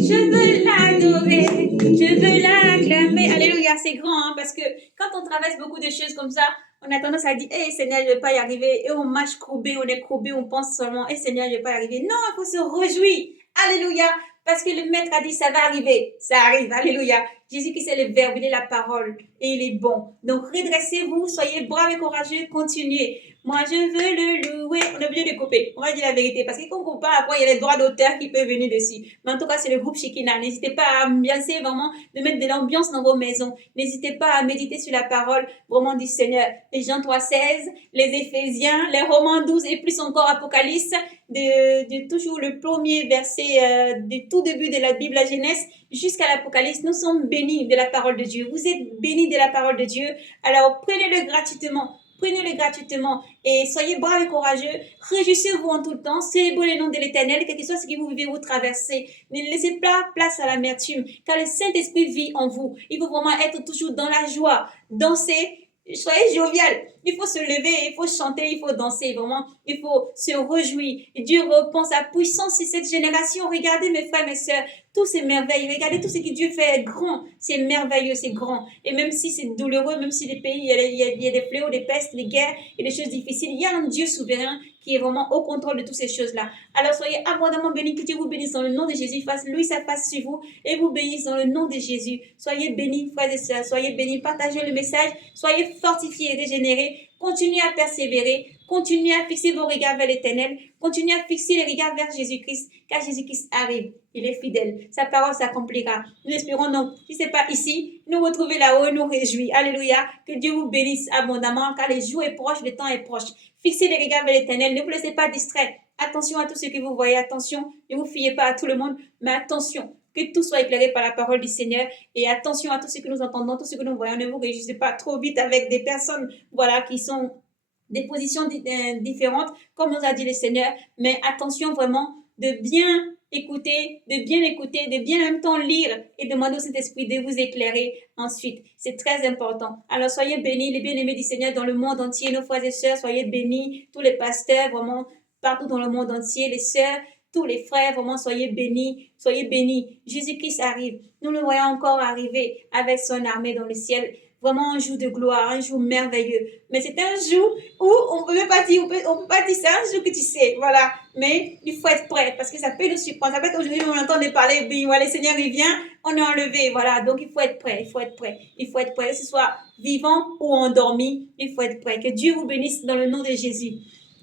Je veux l'adorer, je veux l'acclamer. Alléluia, c'est grand, hein, parce que quand on traverse beaucoup de choses comme ça, On a tendance à dire, hey, Seigneur, je ne vais pas y arriver. Et on marche courbé, on est courbé, on pense seulement, hey, Seigneur, je ne vais pas y arriver. Non, il faut se réjouir. Alléluia. Parce que le maître a dit, ça va arriver. Ça arrive. Alléluia. Jésus qui c'est le verbe, il est la parole et il est bon. Donc, redressez-vous, soyez braves et courageux, continuez. Moi, je veux le louer. On est obligé de couper. On va dire la vérité. Parce que quand on coupe pas, après, il y a les droits d'auteur qui peuvent venir dessus. Mais en tout cas, c'est le groupe Shekina. N'hésitez pas à ambiancer vraiment, de mettre de l'ambiance dans vos maisons. N'hésitez pas à méditer sur la parole vraiment du Seigneur. Les Jean 3,16, les Éphésiens, les Romains 12 et plus encore Apocalypse, de toujours le premier verset du tout début de la Bible, la Genèse, jusqu'à l'Apocalypse. Nous sommes bénis de la parole de Dieu. Vous êtes bénis de la parole de Dieu. Alors, prenez-le gratuitement. Prenez-le gratuitement et soyez braves et courageux. Réjouissez-vous en tout temps. Célébrez le nom de l'Éternel, quel que soit ce que vous vivez ou traversez. Ne laissez pas place à l'amertume, car le Saint-Esprit vit en vous. Il faut vraiment être toujours dans la joie, danser. Soyez jovial. Il faut se lever, il faut chanter, il faut danser. Vraiment, il faut se réjouir. Dieu repense sa puissance sur cette génération. Regardez mes frères, mes sœurs, tous ces merveilles. Regardez tout ce que Dieu fait grand. C'est merveilleux, c'est grand. Et même si c'est douloureux, même si les pays, il y a des fléaux, des pestes, des guerres et des choses difficiles, il y a un Dieu souverain qui est vraiment au contrôle de toutes ces choses-là. Alors soyez abondamment bénis, que Dieu vous bénisse dans le nom de Jésus, fasse lui sa face sur vous et vous bénisse dans le nom de Jésus. Soyez bénis, frères et sœurs, soyez bénis, partagez le message, soyez fortifiés et régénérés, continuez à persévérer, continuez à fixer vos regards vers l'Éternel, continuez à fixer les regards vers Jésus-Christ, car Jésus-Christ arrive, il est fidèle, sa parole s'accomplira. Nous espérons donc, si ce n'est pas ici, nous retrouver là-haut et nous réjouir. Alléluia, que Dieu vous bénisse abondamment, car le jour est proche, le temps est proche. Fixez les regards vers l'Éternel, ne vous laissez pas distraire. Attention à tout ce que vous voyez, attention, ne vous fiez pas à tout le monde, mais attention, que tout soit éclairé par la parole du Seigneur et attention à tout ce que nous entendons, tout ce que nous voyons. Ne vous réjouissez pas trop vite avec des personnes, voilà, qui sont des positions différentes, comme nous a dit le Seigneur, mais attention vraiment de bien écouter, de bien en même temps lire et demander au Saint-Esprit de vous éclairer ensuite. C'est très important. Alors soyez bénis, les bien-aimés du Seigneur dans le monde entier, nos frères et sœurs, soyez bénis, tous les pasteurs, vraiment partout dans le monde entier, les sœurs, tous les frères, vraiment soyez bénis, soyez bénis. Jésus-Christ arrive. Nous le voyons encore arriver avec son armée dans le ciel. Vraiment un jour de gloire, un jour merveilleux. Mais c'est un jour où on peut pas dire, on peut pas dire c'est un jour que tu sais, voilà. Mais il faut être prêt parce que ça peut nous surprendre. Ça peut être aujourd'hui, on entend parler, bien, voilà, le Seigneur il vient, on est enlevé, voilà. Donc il faut être prêt, il faut être prêt, il faut être prêt, que ce soit vivant ou endormi, il faut être prêt. Que Dieu vous bénisse dans le nom de Jésus.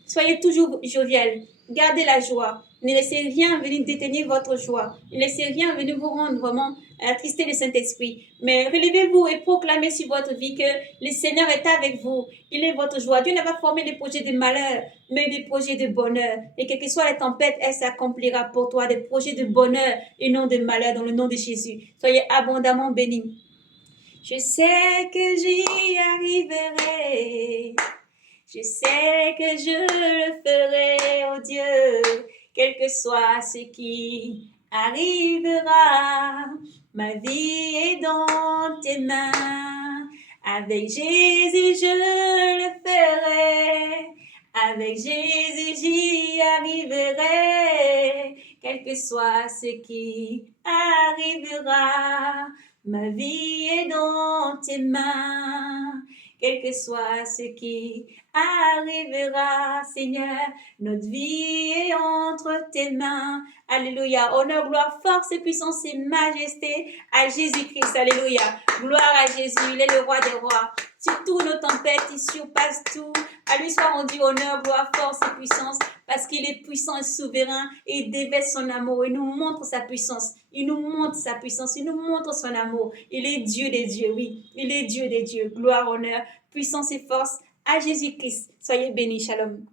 Soyez toujours jovial, gardez la joie. Ne laissez rien venir détenir votre joie. Ne laissez rien venir vous rendre vraiment attrister le Saint-Esprit. Mais relevez-vous et proclamez sur votre vie que le Seigneur est avec vous. Il est votre joie. Dieu n'a pas formé des projets de malheur, mais des projets de bonheur. Et quelles que soient les tempêtes, elle s'accomplira pour toi. Des projets de bonheur et non de malheur dans le nom de Jésus. Soyez abondamment bénis. Je sais que j'y arriverai. Je sais que je le ferai, oh Dieu, quel que soit ce qui arrivera. Ma vie est dans tes mains. Avec Jésus, je le ferai. Avec Jésus, j'y arriverai. Quel que soit ce qui arrivera. Ma vie est dans tes mains. Quel que soit ce qui arrivera, Seigneur, notre vie est entre tes mains. Alléluia. Honneur, gloire, force et puissance et majesté à Jésus-Christ. Alléluia. Gloire à Jésus. Il est le roi des rois. Sur toutes nos tempêtes, il surpasse tout. À lui soit rendu honneur, gloire, force et puissance parce qu'il est puissant et souverain et il déverse son amour. Il nous montre sa puissance. Il nous montre sa puissance. Il nous montre son amour. Il est Dieu des dieux, oui. Il est Dieu des dieux. Gloire, honneur, puissance et force à Jésus-Christ. Soyez bénis. Shalom.